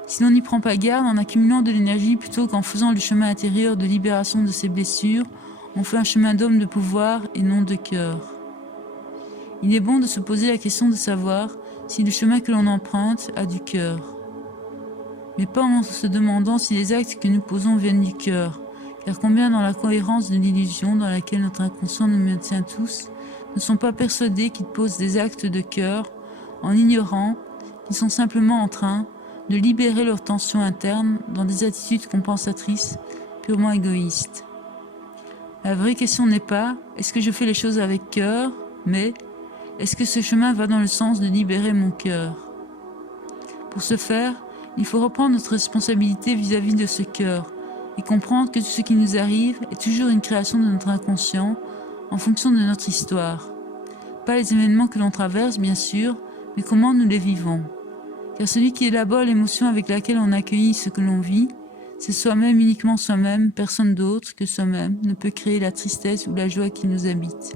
Si l'on n'y prend pas garde, en accumulant de l'énergie plutôt qu'en faisant le chemin intérieur de libération de ces blessures, on fait un chemin d'homme de pouvoir et non de cœur. Il est bon de se poser la question de savoir si le chemin que l'on emprunte a du cœur. Mais pas en se demandant si les actes que nous posons viennent du cœur, car combien dans la cohérence de l'illusion dans laquelle notre inconscient nous maintient tous, ne sont pas persuadés qu'ils posent des actes de cœur en ignorant qu'ils sont simplement en train de libérer leurs tensions internes dans des attitudes compensatrices purement égoïstes. La vraie question n'est pas « est-ce que je fais les choses avec cœur ?» mais « est-ce que ce chemin va dans le sens de libérer mon cœur ?» Pour ce faire, il faut reprendre notre responsabilité vis-à-vis de ce cœur et comprendre que tout ce qui nous arrive est toujours une création de notre inconscient en fonction de notre histoire. Pas les événements que l'on traverse, bien sûr, mais comment nous les vivons. Car celui qui élabore l'émotion avec laquelle on accueille ce que l'on vit, c'est soi-même, uniquement soi-même, personne d'autre que soi-même ne peut créer la tristesse ou la joie qui nous habite.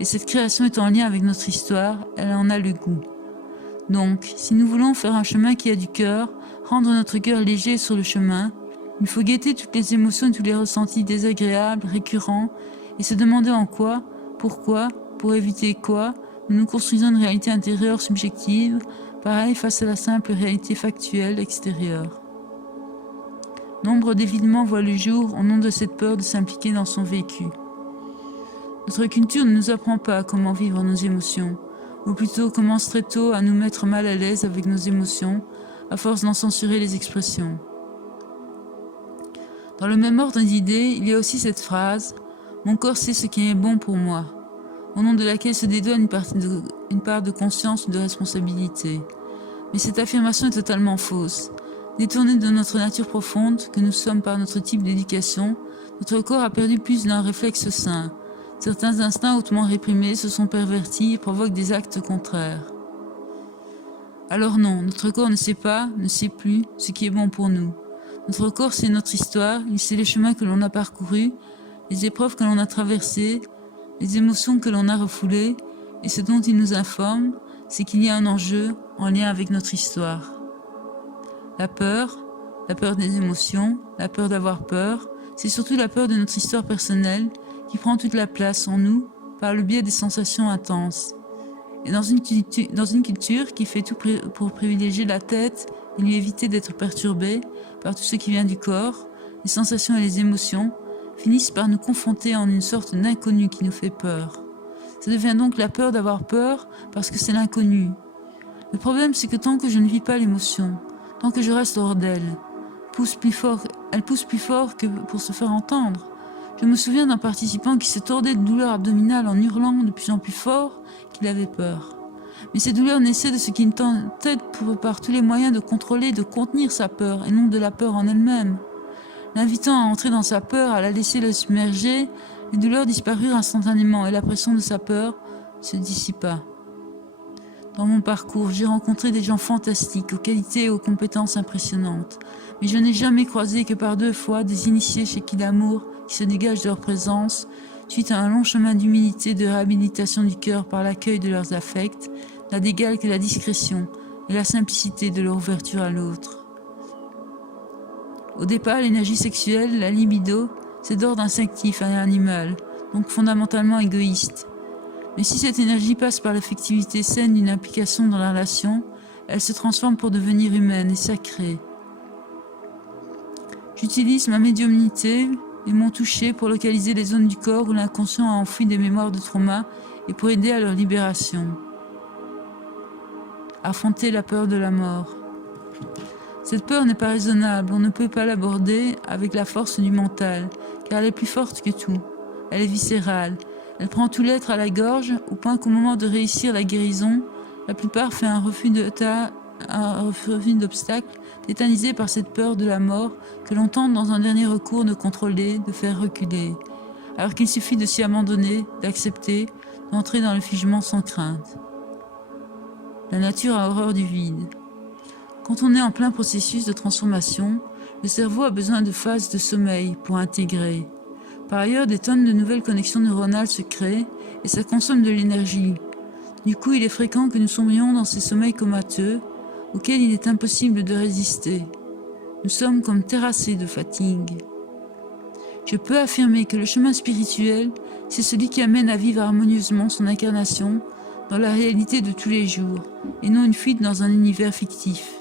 Et cette création est en lien avec notre histoire, elle en a le goût. Donc, si nous voulons faire un chemin qui a du cœur, rendre notre cœur léger sur le chemin, il faut guetter toutes les émotions et tous les ressentis désagréables, récurrents, et se demander en quoi, pourquoi, pour éviter quoi, nous construisons une réalité intérieure subjective, pareil face à la simple réalité factuelle extérieure. Nombre d'évitements voient le jour au nom de cette peur de s'impliquer dans son vécu. Notre culture ne nous apprend pas comment vivre nos émotions, ou plutôt commence très tôt à nous mettre mal à l'aise avec nos émotions, à force d'en censurer les expressions. Dans le même ordre d'idées, il y a aussi cette phrase « Mon corps sait ce qui est bon pour moi », au nom de laquelle se dédouane une part de conscience ou de responsabilité. Mais cette affirmation est totalement fausse. Détournée de notre nature profonde, que nous sommes par notre type d'éducation, notre corps a perdu plus d'un réflexe sain. Certains instincts hautement réprimés se sont pervertis et provoquent des actes contraires. Alors non, notre corps ne sait pas, ne sait plus ce qui est bon pour nous. Notre corps, c'est notre histoire, il sait les chemins que l'on a parcourus, les épreuves que l'on a traversées, les émotions que l'on a refoulées, et ce dont il nous informe, c'est qu'il y a un enjeu en lien avec notre histoire. La peur des émotions, la peur d'avoir peur, c'est surtout la peur de notre histoire personnelle qui prend toute la place en nous par le biais des sensations intenses. Et dans une culture qui fait tout pour privilégier la tête et lui éviter d'être perturbée par tout ce qui vient du corps, les sensations et les émotions finissent par nous confronter en une sorte d'inconnu qui nous fait peur. Ça devient donc la peur d'avoir peur parce que c'est l'inconnu. Le problème, c'est que tant que je ne vis pas l'émotion, tant que je reste hors d'elle, elle pousse plus fort que pour se faire entendre. Je me souviens d'un participant qui se tordait de douleur abdominale en hurlant de plus en plus fort qu'il avait peur. Mais ces douleurs naissaient de ce qu'il tentait par tous les moyens de contrôler et de contenir sa peur, et non de la peur en elle-même. L'invitant à entrer dans sa peur, à la laisser le submerger, les douleurs disparurent instantanément et la pression de sa peur se dissipa. Dans mon parcours, j'ai rencontré des gens fantastiques, aux qualités et aux compétences impressionnantes. Mais je n'ai jamais croisé que par 2 fois des initiés chez qui l'amour qui se dégage de leur présence, suite à un long chemin d'humilité, de réhabilitation du cœur par l'accueil de leurs affects, n'a d'égal que la discrétion et la simplicité de leur ouverture à l'autre. Au départ, l'énergie sexuelle, la libido, c'est d'ordre instinctif et animal, donc fondamentalement égoïste. Mais si cette énergie passe par l'affectivité saine d'une implication dans la relation, elle se transforme pour devenir humaine et sacrée. J'utilise ma médiumnité et mon toucher pour localiser les zones du corps où l'inconscient a enfoui des mémoires de trauma et pour aider à leur libération. Affronter la peur de la mort. Cette peur n'est pas raisonnable, on ne peut pas l'aborder avec la force du mental, car elle est plus forte que tout. Elle est viscérale, elle prend tout l'être à la gorge, au point qu'au moment de réussir la guérison, la plupart fait un refus d'obstacle, tétanisé par cette peur de la mort que l'on tente dans un dernier recours de contrôler, de faire reculer, alors qu'il suffit de s'y abandonner, d'accepter, d'entrer dans le figement sans crainte. La nature a horreur du vide. Quand on est en plein processus de transformation, le cerveau a besoin de phases de sommeil pour intégrer. Par ailleurs, des tonnes de nouvelles connexions neuronales se créent et ça consomme de l'énergie. Du coup, il est fréquent que nous sombrions dans ces sommeils comateux auxquels il est impossible de résister. Nous sommes comme terrassés de fatigue. Je peux affirmer que le chemin spirituel, c'est celui qui amène à vivre harmonieusement son incarnation dans la réalité de tous les jours, et non une fuite dans un univers fictif.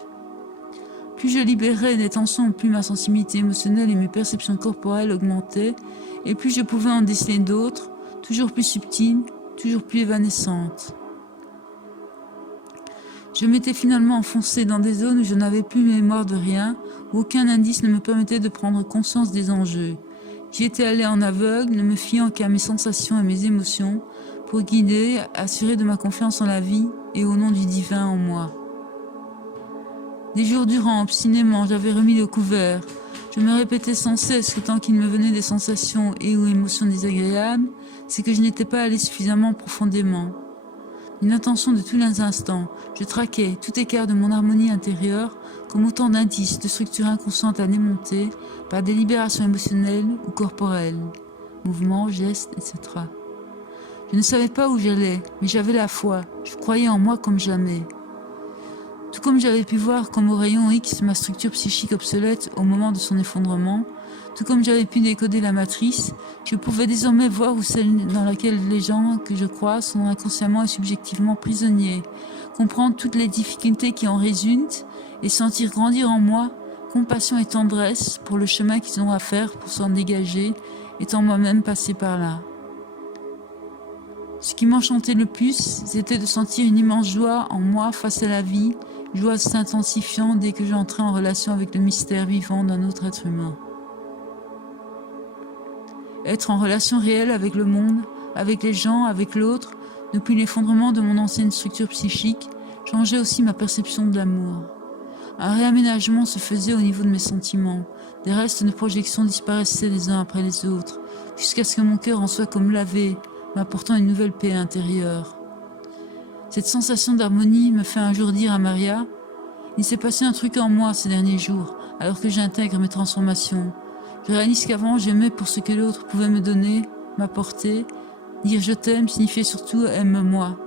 Plus je libérais des tensions, plus ma sensibilité émotionnelle et mes perceptions corporelles augmentaient, et plus je pouvais en déceler d'autres, toujours plus subtiles, toujours plus évanescentes. Je m'étais finalement enfoncée dans des zones où je n'avais plus mémoire de rien, où aucun indice ne me permettait de prendre conscience des enjeux. J'y étais allée en aveugle, ne me fiant qu'à mes sensations et mes émotions, pour guider, assurer de ma confiance en la vie et au nom du divin en moi. Des jours durant, obstinément, j'avais remis le couvert. Je me répétais sans cesse que tant qu'il me venait des sensations et ou émotions désagréables, c'est que je n'étais pas allée suffisamment profondément. Une intention de tous les instants, je traquais tout écart de mon harmonie intérieure comme autant d'indices de structures inconscientes à démonter par des libérations émotionnelles ou corporelles, mouvements, gestes, etc. Je ne savais pas où j'allais, mais j'avais la foi, je croyais en moi comme jamais. Tout comme j'avais pu voir comme au rayon X ma structure psychique obsolète au moment de son effondrement, tout comme j'avais pu décoder la matrice, je pouvais désormais voir où celle dans laquelle les gens que je crois sont inconsciemment et subjectivement prisonniers, comprendre toutes les difficultés qui en résultent et sentir grandir en moi compassion et tendresse pour le chemin qu'ils ont à faire pour s'en dégager, étant moi-même passé par là. Ce qui m'enchantait le plus, c'était de sentir une immense joie en moi face à la vie, joie s'intensifiant dès que j'entrais en relation avec le mystère vivant d'un autre être humain. Être en relation réelle avec le monde, avec les gens, avec l'autre, depuis l'effondrement de mon ancienne structure psychique, changeait aussi ma perception de l'amour. Un réaménagement se faisait au niveau de mes sentiments, des restes de projection disparaissaient les uns après les autres, jusqu'à ce que mon cœur en soit comme lavé, m'apportant une nouvelle paix intérieure. Cette sensation d'harmonie me fait un jour dire à Maria « Il s'est passé un truc en moi ces derniers jours, alors que j'intègre mes transformations. Je réalise qu'avant, j'aimais pour ce que l'autre pouvait me donner, m'apporter. Dire je t'aime signifiait surtout aime-moi.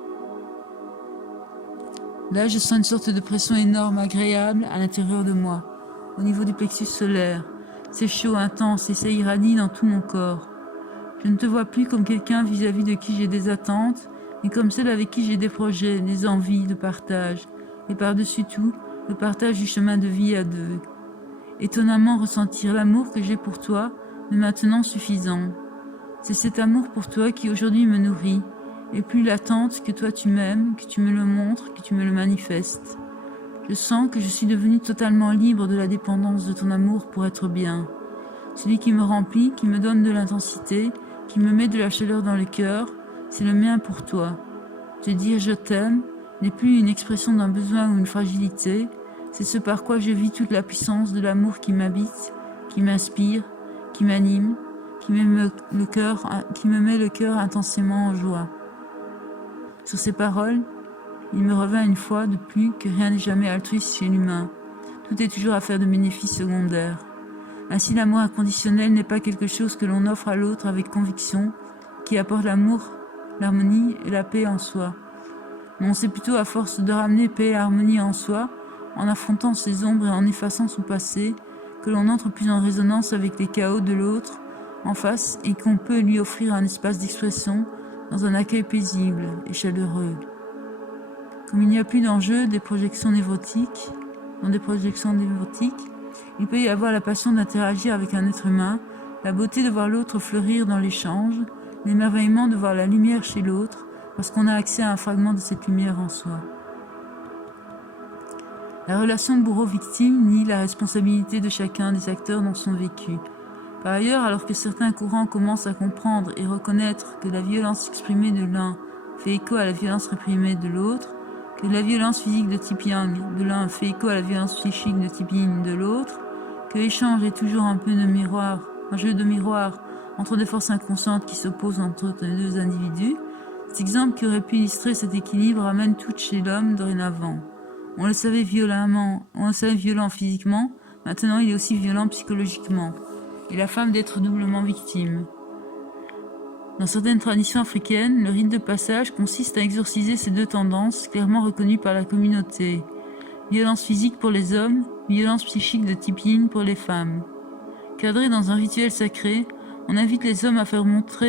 Là, je sens une sorte de pression énorme, agréable à l'intérieur de moi, au niveau du plexus solaire. C'est chaud, intense et ça irradie dans tout mon corps. Je ne te vois plus comme quelqu'un vis-à-vis de qui j'ai des attentes, mais comme celle avec qui j'ai des projets, des envies de partage. Et par-dessus tout, le partage du chemin de vie à deux. Étonnamment ressentir l'amour que j'ai pour toi, mais maintenant suffisant. C'est cet amour pour toi qui aujourd'hui me nourrit, et plus l'attente que toi tu m'aimes, que tu me le montres, que tu me le manifestes. Je sens que je suis devenue totalement libre de la dépendance de ton amour pour être bien. Celui qui me remplit, qui me donne de l'intensité, qui me met de la chaleur dans le cœur, c'est le mien pour toi. Te dire je t'aime n'est plus une expression d'un besoin ou une fragilité, c'est ce par quoi je vis toute la puissance de l'amour qui m'habite, qui m'inspire, qui m'anime, qui me met le cœur intensément en joie. Sur ces paroles, il me revint une fois de plus que rien n'est jamais altruiste chez l'humain. Tout est toujours affaire de bénéfices secondaires. Ainsi, l'amour inconditionnel n'est pas quelque chose que l'on offre à l'autre avec conviction, qui apporte l'amour, l'harmonie et la paix en soi. Non, c'est plutôt à force de ramener paix et harmonie en soi, en affrontant ses ombres et en effaçant son passé, que l'on entre plus en résonance avec les chaos de l'autre en face et qu'on peut lui offrir un espace d'expression dans un accueil paisible et chaleureux. Comme il n'y a plus d'enjeu dans des projections névrotiques, il peut y avoir la passion d'interagir avec un être humain, la beauté de voir l'autre fleurir dans l'échange, l'émerveillement de voir la lumière chez l'autre, parce qu'on a accès à un fragment de cette lumière en soi. La relation bourreau-victime nie la responsabilité de chacun des acteurs dans son vécu. Par ailleurs, alors que certains courants commencent à comprendre et reconnaître que la violence exprimée de l'un fait écho à la violence réprimée de l'autre, que la violence physique de type yang de l'un fait écho à la violence psychique de type yin de l'autre, que l'échange est toujours un jeu de miroir entre des forces inconscientes qui s'opposent entre les deux individus, cet exemple qui aurait pu illustrer cet équilibre ramène tout chez l'homme dorénavant. On le savait violent physiquement, maintenant il est aussi violent psychologiquement, et la femme d'être doublement victime. Dans certaines traditions africaines, le rite de passage consiste à exorciser ces deux tendances clairement reconnues par la communauté. Violence physique pour les hommes, violence psychique de type yin pour les femmes. Cadré dans un rituel sacré, on invite les hommes à faire montre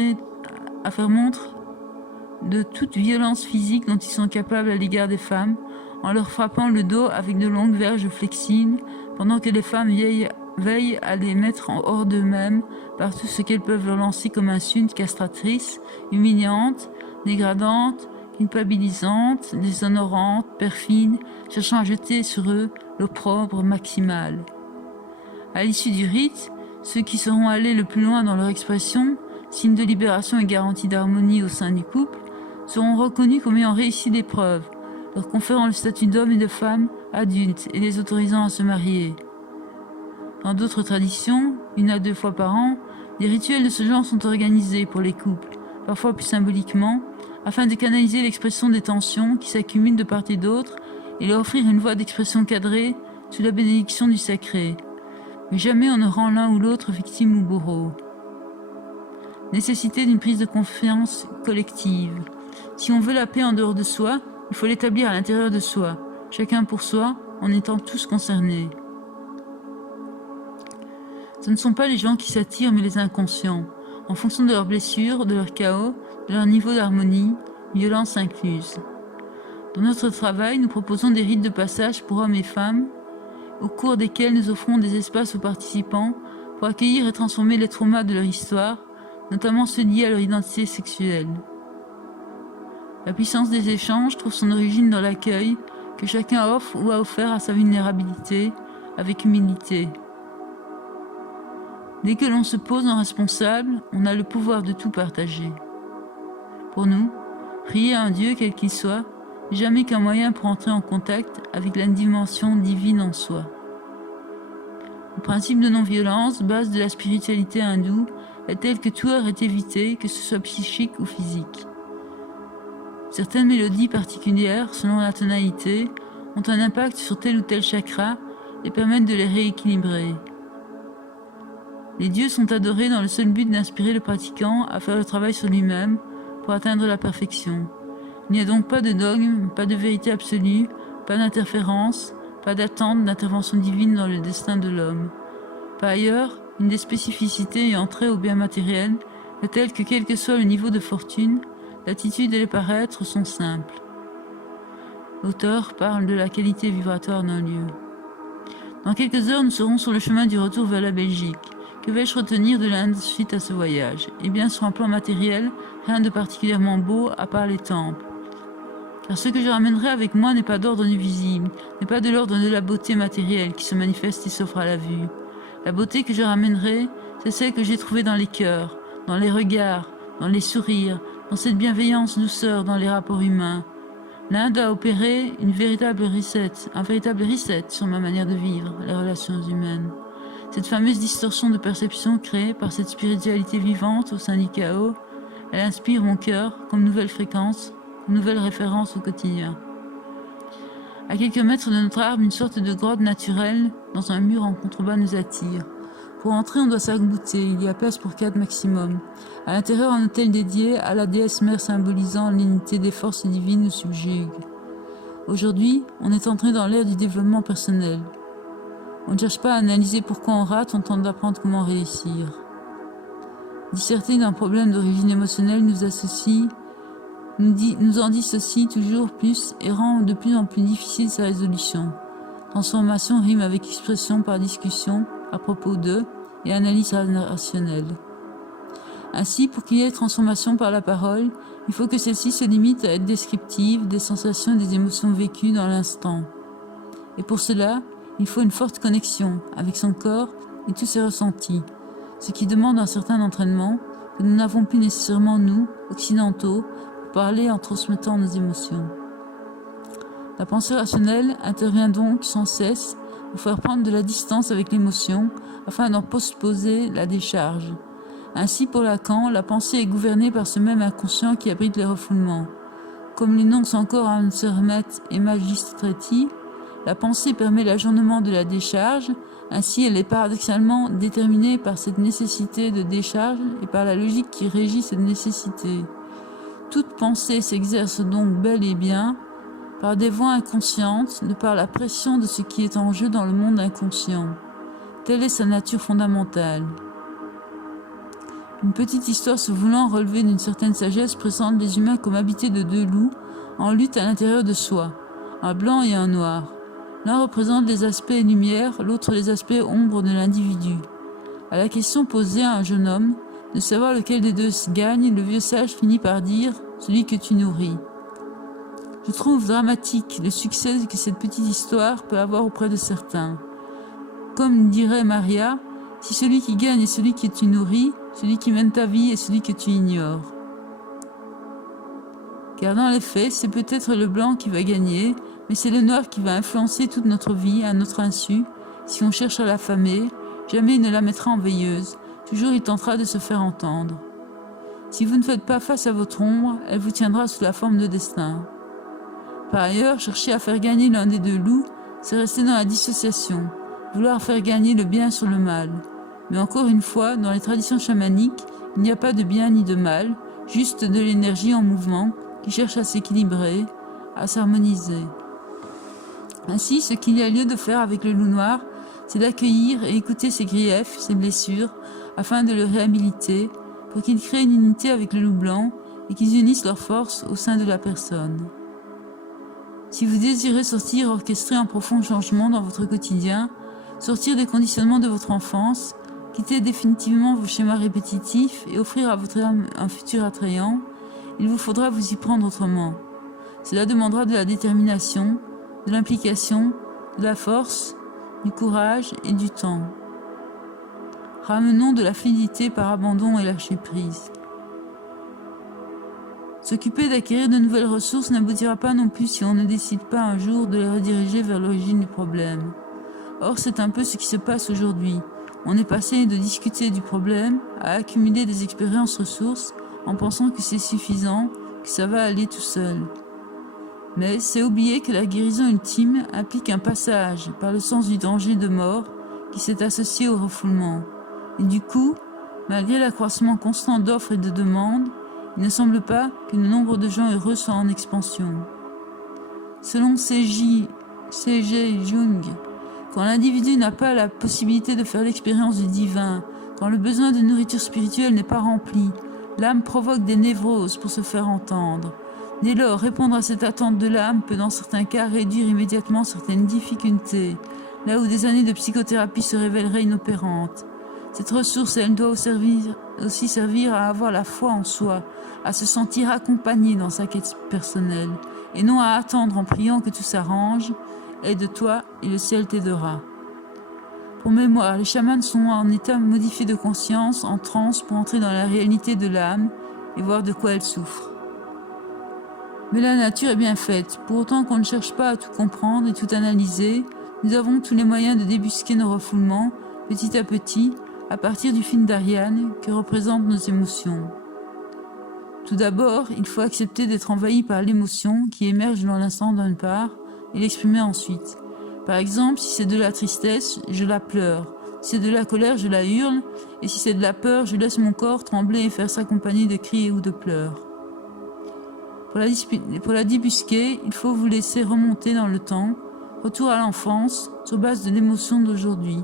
de toute violence physique dont ils sont capables à l'égard des femmes, en leur frappant le dos avec de longues verges flexibles, pendant que les femmes veillent à les mettre hors d'eux-mêmes par tout ce qu'elles peuvent leur lancer comme insultes castratrices, humiliantes, dégradantes, culpabilisantes, déshonorantes, perfides, cherchant à jeter sur eux l'opprobre maximal. À l'issue du rite, ceux qui seront allés le plus loin dans leur expression, signe de libération et garantie d'harmonie au sein du couple, seront reconnus comme ayant réussi l'épreuve, leur conférant le statut d'homme et de femme adultes et les autorisant à se marier. Dans d'autres traditions, 1 à 2 fois par an, des rituels de ce genre sont organisés pour les couples, parfois plus symboliquement, afin de canaliser l'expression des tensions qui s'accumulent de part et d'autre et leur offrir une voie d'expression cadrée sous la bénédiction du sacré. Mais jamais on ne rend l'un ou l'autre victime ou bourreau. Nécessité d'une prise de confiance collective. Si on veut la paix en dehors de soi, il faut l'établir à l'intérieur de soi, chacun pour soi, en étant tous concernés. Ce ne sont pas les gens qui s'attirent, mais les inconscients, en fonction de leurs blessures, de leur chaos, de leur niveau d'harmonie, violence incluse. Dans notre travail, nous proposons des rites de passage pour hommes et femmes, au cours desquels nous offrons des espaces aux participants pour accueillir et transformer les traumas de leur histoire, notamment ceux liés à leur identité sexuelle. La puissance des échanges trouve son origine dans l'accueil que chacun offre ou a offert à sa vulnérabilité, avec humilité. Dès que l'on se pose en responsable, on a le pouvoir de tout partager. Pour nous, prier à un Dieu quel qu'il soit, n'est jamais qu'un moyen pour entrer en contact avec la dimension divine en soi. Le principe de non-violence, base de la spiritualité hindoue, est tel que tout heurt est évité, que ce soit psychique ou physique. Certaines mélodies particulières, selon la tonalité, ont un impact sur tel ou tel chakra et permettent de les rééquilibrer. Les dieux sont adorés dans le seul but d'inspirer le pratiquant à faire le travail sur lui-même pour atteindre la perfection. Il n'y a donc pas de dogme, pas de vérité absolue, pas d'interférence, pas d'attente d'intervention divine dans le destin de l'homme. Par ailleurs, une des spécificités ayant trait au bien matériel est telle que quel que soit le niveau de fortune, l'attitude et le paraître sont simples. L'auteur parle de la qualité vibratoire d'un lieu. Dans quelques heures, nous serons sur le chemin du retour vers la Belgique. Que vais-je retenir de l'Inde suite à ce voyage? Eh bien, sur un plan matériel, rien de particulièrement beau à part les temples. Car ce que je ramènerai avec moi n'est pas d'ordre du visible, n'est pas de l'ordre de la beauté matérielle qui se manifeste et s'offre à la vue. La beauté que je ramènerai, c'est celle que j'ai trouvée dans les cœurs, dans les regards, dans les sourires, dans cette bienveillance douceur dans les rapports humains. L'Inde a opéré un véritable reset sur ma manière de vivre les relations humaines. Cette fameuse distorsion de perception créée par cette spiritualité vivante au sein du chaos, elle inspire mon cœur comme nouvelle fréquence, comme nouvelle référence au quotidien. À quelques mètres de notre arbre, une sorte de grotte naturelle dans un mur en contrebas nous attire. Pour entrer, on doit s'arc-bouter, il y a place pour 4 maximum. À l'intérieur, un autel dédié à la déesse mère symbolisant l'unité des forces divines nous subjugue. Aujourd'hui, on est entré dans l'ère du développement personnel. On ne cherche pas à analyser pourquoi on rate, on tente d'apprendre comment réussir. Disserter d'un problème d'origine émotionnelle nous en dissocie toujours plus et rend de plus en plus difficile sa résolution. Transformation rime avec expression par discussion à propos de et analyse rationnelle. Ainsi, pour qu'il y ait transformation par la parole, il faut que celle-ci se limite à être descriptive des sensations et des émotions vécues dans l'instant. Et pour cela, il faut une forte connexion avec son corps et tous ses ressentis, ce qui demande un certain entraînement que nous n'avons plus nécessairement nous, occidentaux, pour parler en transmettant nos émotions. La pensée rationnelle intervient donc sans cesse pour faire prendre de la distance avec l'émotion afin d'en postposer la décharge. Ainsi, pour Lacan, la pensée est gouvernée par ce même inconscient qui abrite les refoulements. Comme l'énonce encore Hans Hermet et Magistretti, la pensée permet l'ajournement de la décharge, ainsi elle est paradoxalement déterminée par cette nécessité de décharge et par la logique qui régit cette nécessité. Toute pensée s'exerce donc bel et bien par des voies inconscientes, de par la pression de ce qui est en jeu dans le monde inconscient. Telle est sa nature fondamentale. Une petite histoire se voulant relever d'une certaine sagesse présente les humains comme habités de 2 loups en lutte à l'intérieur de soi, un blanc et un noir. L'un représente les aspects lumière, l'autre les aspects ombre de l'individu. À la question posée à un jeune homme, de savoir lequel des deux gagne, le vieux sage finit par dire « celui que tu nourris ». Je trouve dramatique le succès que cette petite histoire peut avoir auprès de certains. Comme dirait Maria, si celui qui gagne est celui que tu nourris, celui qui mène ta vie est celui que tu ignores. Car dans les faits, c'est peut-être le blanc qui va gagner, mais c'est le noir qui va influencer toute notre vie à notre insu. Si on cherche à l'affamer, jamais il ne la mettra en veilleuse, toujours il tentera de se faire entendre. Si vous ne faites pas face à votre ombre, elle vous tiendra sous la forme de destin. Par ailleurs, chercher à faire gagner l'un des 2 loups, c'est rester dans la dissociation, vouloir faire gagner le bien sur le mal. Mais encore une fois, dans les traditions chamaniques, il n'y a pas de bien ni de mal, juste de l'énergie en mouvement qui cherche à s'équilibrer, à s'harmoniser. Ainsi, ce qu'il y a lieu de faire avec le loup noir, c'est d'accueillir et écouter ses griefs, ses blessures, afin de le réhabiliter, pour qu'il crée une unité avec le loup blanc et qu'ils unissent leurs forces au sein de la personne. Si vous désirez orchestrer un profond changement dans votre quotidien, sortir des conditionnements de votre enfance, quitter définitivement vos schémas répétitifs et offrir à votre âme un futur attrayant, il vous faudra vous y prendre autrement. Cela demandera de la détermination, de l'implication, de la force, du courage et du temps. Ramenons de la fluidité par abandon et lâcher prise. S'occuper d'acquérir de nouvelles ressources n'aboutira pas non plus si on ne décide pas un jour de les rediriger vers l'origine du problème. Or, c'est un peu ce qui se passe aujourd'hui. On est passé de discuter du problème à accumuler des expériences ressources en pensant que c'est suffisant, que ça va aller tout seul. Mais c'est oublier que la guérison ultime implique un passage par le sens du danger de mort qui s'est associé au refoulement. Et du coup, malgré l'accroissement constant d'offres et de demandes, il ne semble pas que le nombre de gens heureux soit en expansion. Selon C.G. Jung, quand l'individu n'a pas la possibilité de faire l'expérience du divin, quand le besoin de nourriture spirituelle n'est pas rempli, l'âme provoque des névroses pour se faire entendre. Dès lors, répondre à cette attente de l'âme peut dans certains cas réduire immédiatement certaines difficultés, là où des années de psychothérapie se révéleraient inopérantes. Cette ressource, elle doit aussi servir à avoir la foi en soi, à se sentir accompagné dans sa quête personnelle, et non à attendre en priant que tout s'arrange. Aide-toi et le ciel t'aidera. Pour mémoire, les chamans sont en état modifié de conscience, en transe pour entrer dans la réalité de l'âme et voir de quoi elle souffre. Mais la nature est bien faite. Pour autant qu'on ne cherche pas à tout comprendre et tout analyser, nous avons tous les moyens de débusquer nos refoulements, petit à petit, à partir du film d'Ariane que représentent nos émotions. Tout d'abord, il faut accepter d'être envahi par l'émotion qui émerge dans l'instant d'une part et l'exprimer ensuite. Par exemple, si c'est de la tristesse, je la pleure. Si c'est de la colère, je la hurle. Et si c'est de la peur, je laisse mon corps trembler et faire s'accompagner de cris ou de pleurs. Pour la débusquer, il faut vous laisser remonter dans le temps, retour à l'enfance, sur base de l'émotion d'aujourd'hui.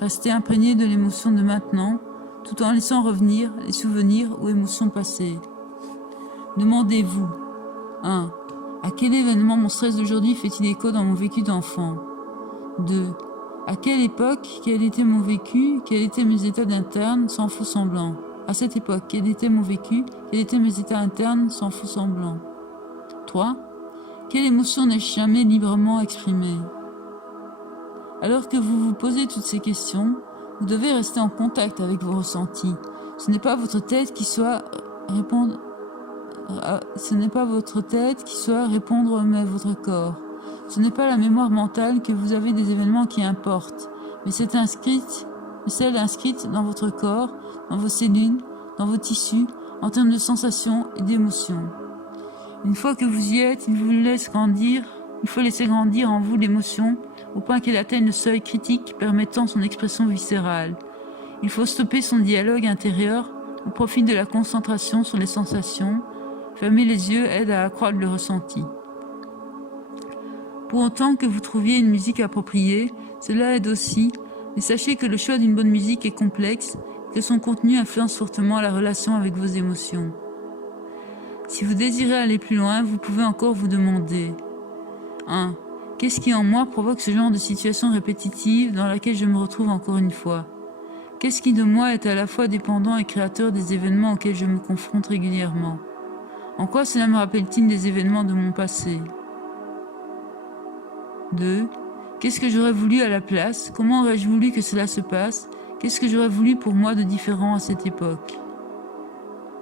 Restez imprégné de l'émotion de maintenant, tout en laissant revenir les souvenirs ou émotions passées. Demandez-vous 1. À quel événement mon stress d'aujourd'hui fait-il écho dans mon vécu d'enfant? 2. À quelle époque, quel était mon vécu, quels étaient mes états internes sans faux semblant? À cette époque, quel était mon vécu, quels étaient mes états internes sans faux semblant? 3. Quelle émotion n'ai-je jamais librement exprimée? Alors que vous vous posez toutes ces questions, vous devez rester en contact avec vos ressentis. Ce n'est pas votre tête qui soit répondre, mais votre corps. Ce n'est pas la mémoire mentale que vous avez des événements qui importent, mais celle inscrite dans votre corps, dans vos cellules, dans vos tissus, en termes de sensations et d'émotions. Une fois que vous y êtes, il faut laisser grandir en vous l'émotion au point qu'elle atteigne le seuil critique permettant son expression viscérale. Il faut stopper son dialogue intérieur au profit de la concentration sur les sensations. Fermer les yeux aide à accroître le ressenti. Pour autant que vous trouviez une musique appropriée, cela aide aussi, mais sachez que le choix d'une bonne musique est complexe et que son contenu influence fortement la relation avec vos émotions. Si vous désirez aller plus loin, vous pouvez encore vous demander 1. Qu'est-ce qui en moi provoque ce genre de situation répétitive dans laquelle je me retrouve encore une fois? Qu'est-ce qui de moi est à la fois dépendant et créateur des événements auxquels je me confronte régulièrement? En quoi cela me rappelle-t-il des événements de mon passé? 2. Qu'est-ce que j'aurais voulu à la place? Comment aurais-je voulu que cela se passe? Qu'est-ce que j'aurais voulu pour moi de différent à cette époque?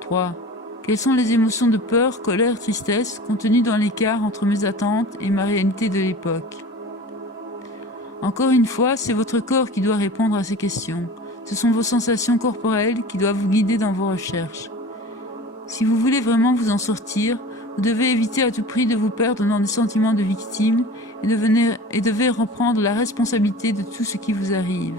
3. Quelles sont les émotions de peur, colère, tristesse contenues dans l'écart entre mes attentes et ma réalité de l'époque? Encore une fois, c'est votre corps qui doit répondre à ces questions. Ce sont vos sensations corporelles qui doivent vous guider dans vos recherches. Si vous voulez vraiment vous en sortir, vous devez éviter à tout prix de vous perdre dans des sentiments de victime et devez reprendre la responsabilité de tout ce qui vous arrive.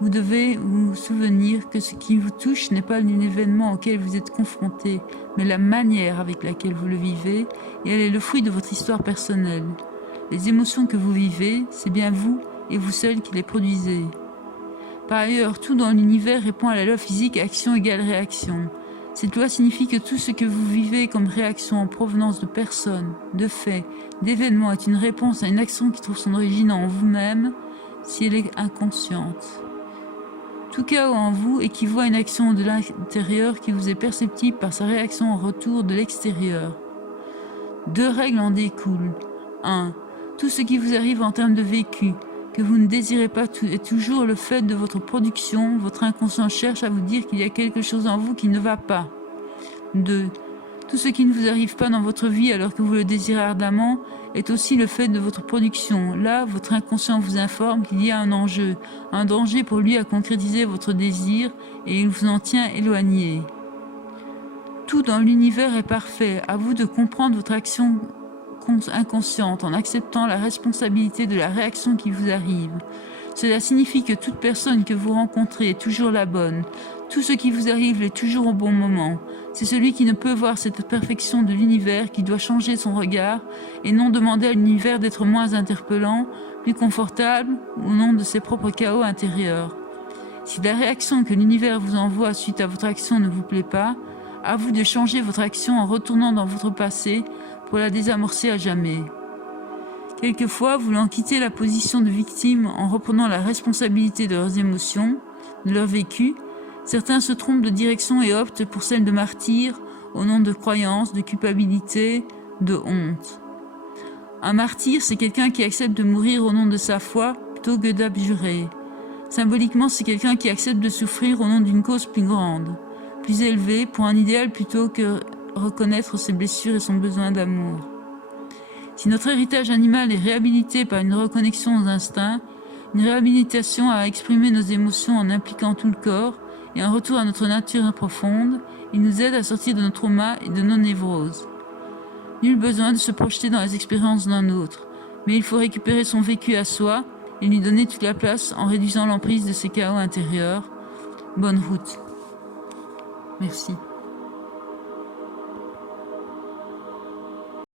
Vous devez vous souvenir que ce qui vous touche n'est pas l'événement auquel vous êtes confronté, mais la manière avec laquelle vous le vivez, et elle est le fruit de votre histoire personnelle. Les émotions que vous vivez, c'est bien vous et vous seul qui les produisez. Par ailleurs, tout dans l'univers répond à la loi physique action égale réaction. Cette loi signifie que tout ce que vous vivez comme réaction en provenance de personnes, de faits, d'événements est une réponse à une action qui trouve son origine en vous-même si elle est inconsciente. Tout chaos en vous équivaut à une action de l'intérieur qui vous est perceptible par sa réaction en retour de l'extérieur. 2 règles en découlent. 1. Tout ce qui vous arrive en termes de vécu, que vous ne désirez pas est toujours le fait de votre production. Votre inconscient cherche à vous dire qu'il y a quelque chose en vous qui ne va pas. 2. Tout ce qui ne vous arrive pas dans votre vie alors que vous le désirez ardemment est aussi le fait de votre production. Là, votre inconscient vous informe qu'il y a un enjeu, un danger pour lui à concrétiser votre désir et il vous en tient éloigné. Tout dans l'univers est parfait. À vous de comprendre votre action inconsciente en acceptant la responsabilité de la réaction qui vous arrive. Cela signifie que toute personne que vous rencontrez est toujours la bonne. Tout ce qui vous arrive est toujours au bon moment. C'est celui qui ne peut voir cette perfection de l'univers qui doit changer son regard et non demander à l'univers d'être moins interpellant, plus confortable au nom de ses propres chaos intérieurs. Si la réaction que l'univers vous envoie suite à votre action ne vous plaît pas, à vous de changer votre action en retournant dans votre passé pour la désamorcer à jamais. Quelquefois, voulant quitter la position de victime en reprenant la responsabilité de leurs émotions, de leur vécu, certains se trompent de direction et optent pour celle de martyr au nom de croyances, de culpabilité, de honte. Un martyr, c'est quelqu'un qui accepte de mourir au nom de sa foi plutôt que d'abjurer. Symboliquement, c'est quelqu'un qui accepte de souffrir au nom d'une cause plus grande, plus élevée, pour un idéal plutôt que reconnaître ses blessures et son besoin d'amour. Si notre héritage animal est réhabilité par une reconnexion aux instincts, une réhabilitation à exprimer nos émotions en impliquant tout le corps et un retour à notre nature profonde, il nous aide à sortir de nos traumas et de nos névroses. Nul besoin de se projeter dans les expériences d'un autre, mais il faut récupérer son vécu à soi et lui donner toute la place en réduisant l'emprise de ses chaos intérieurs. Bonne route. Merci.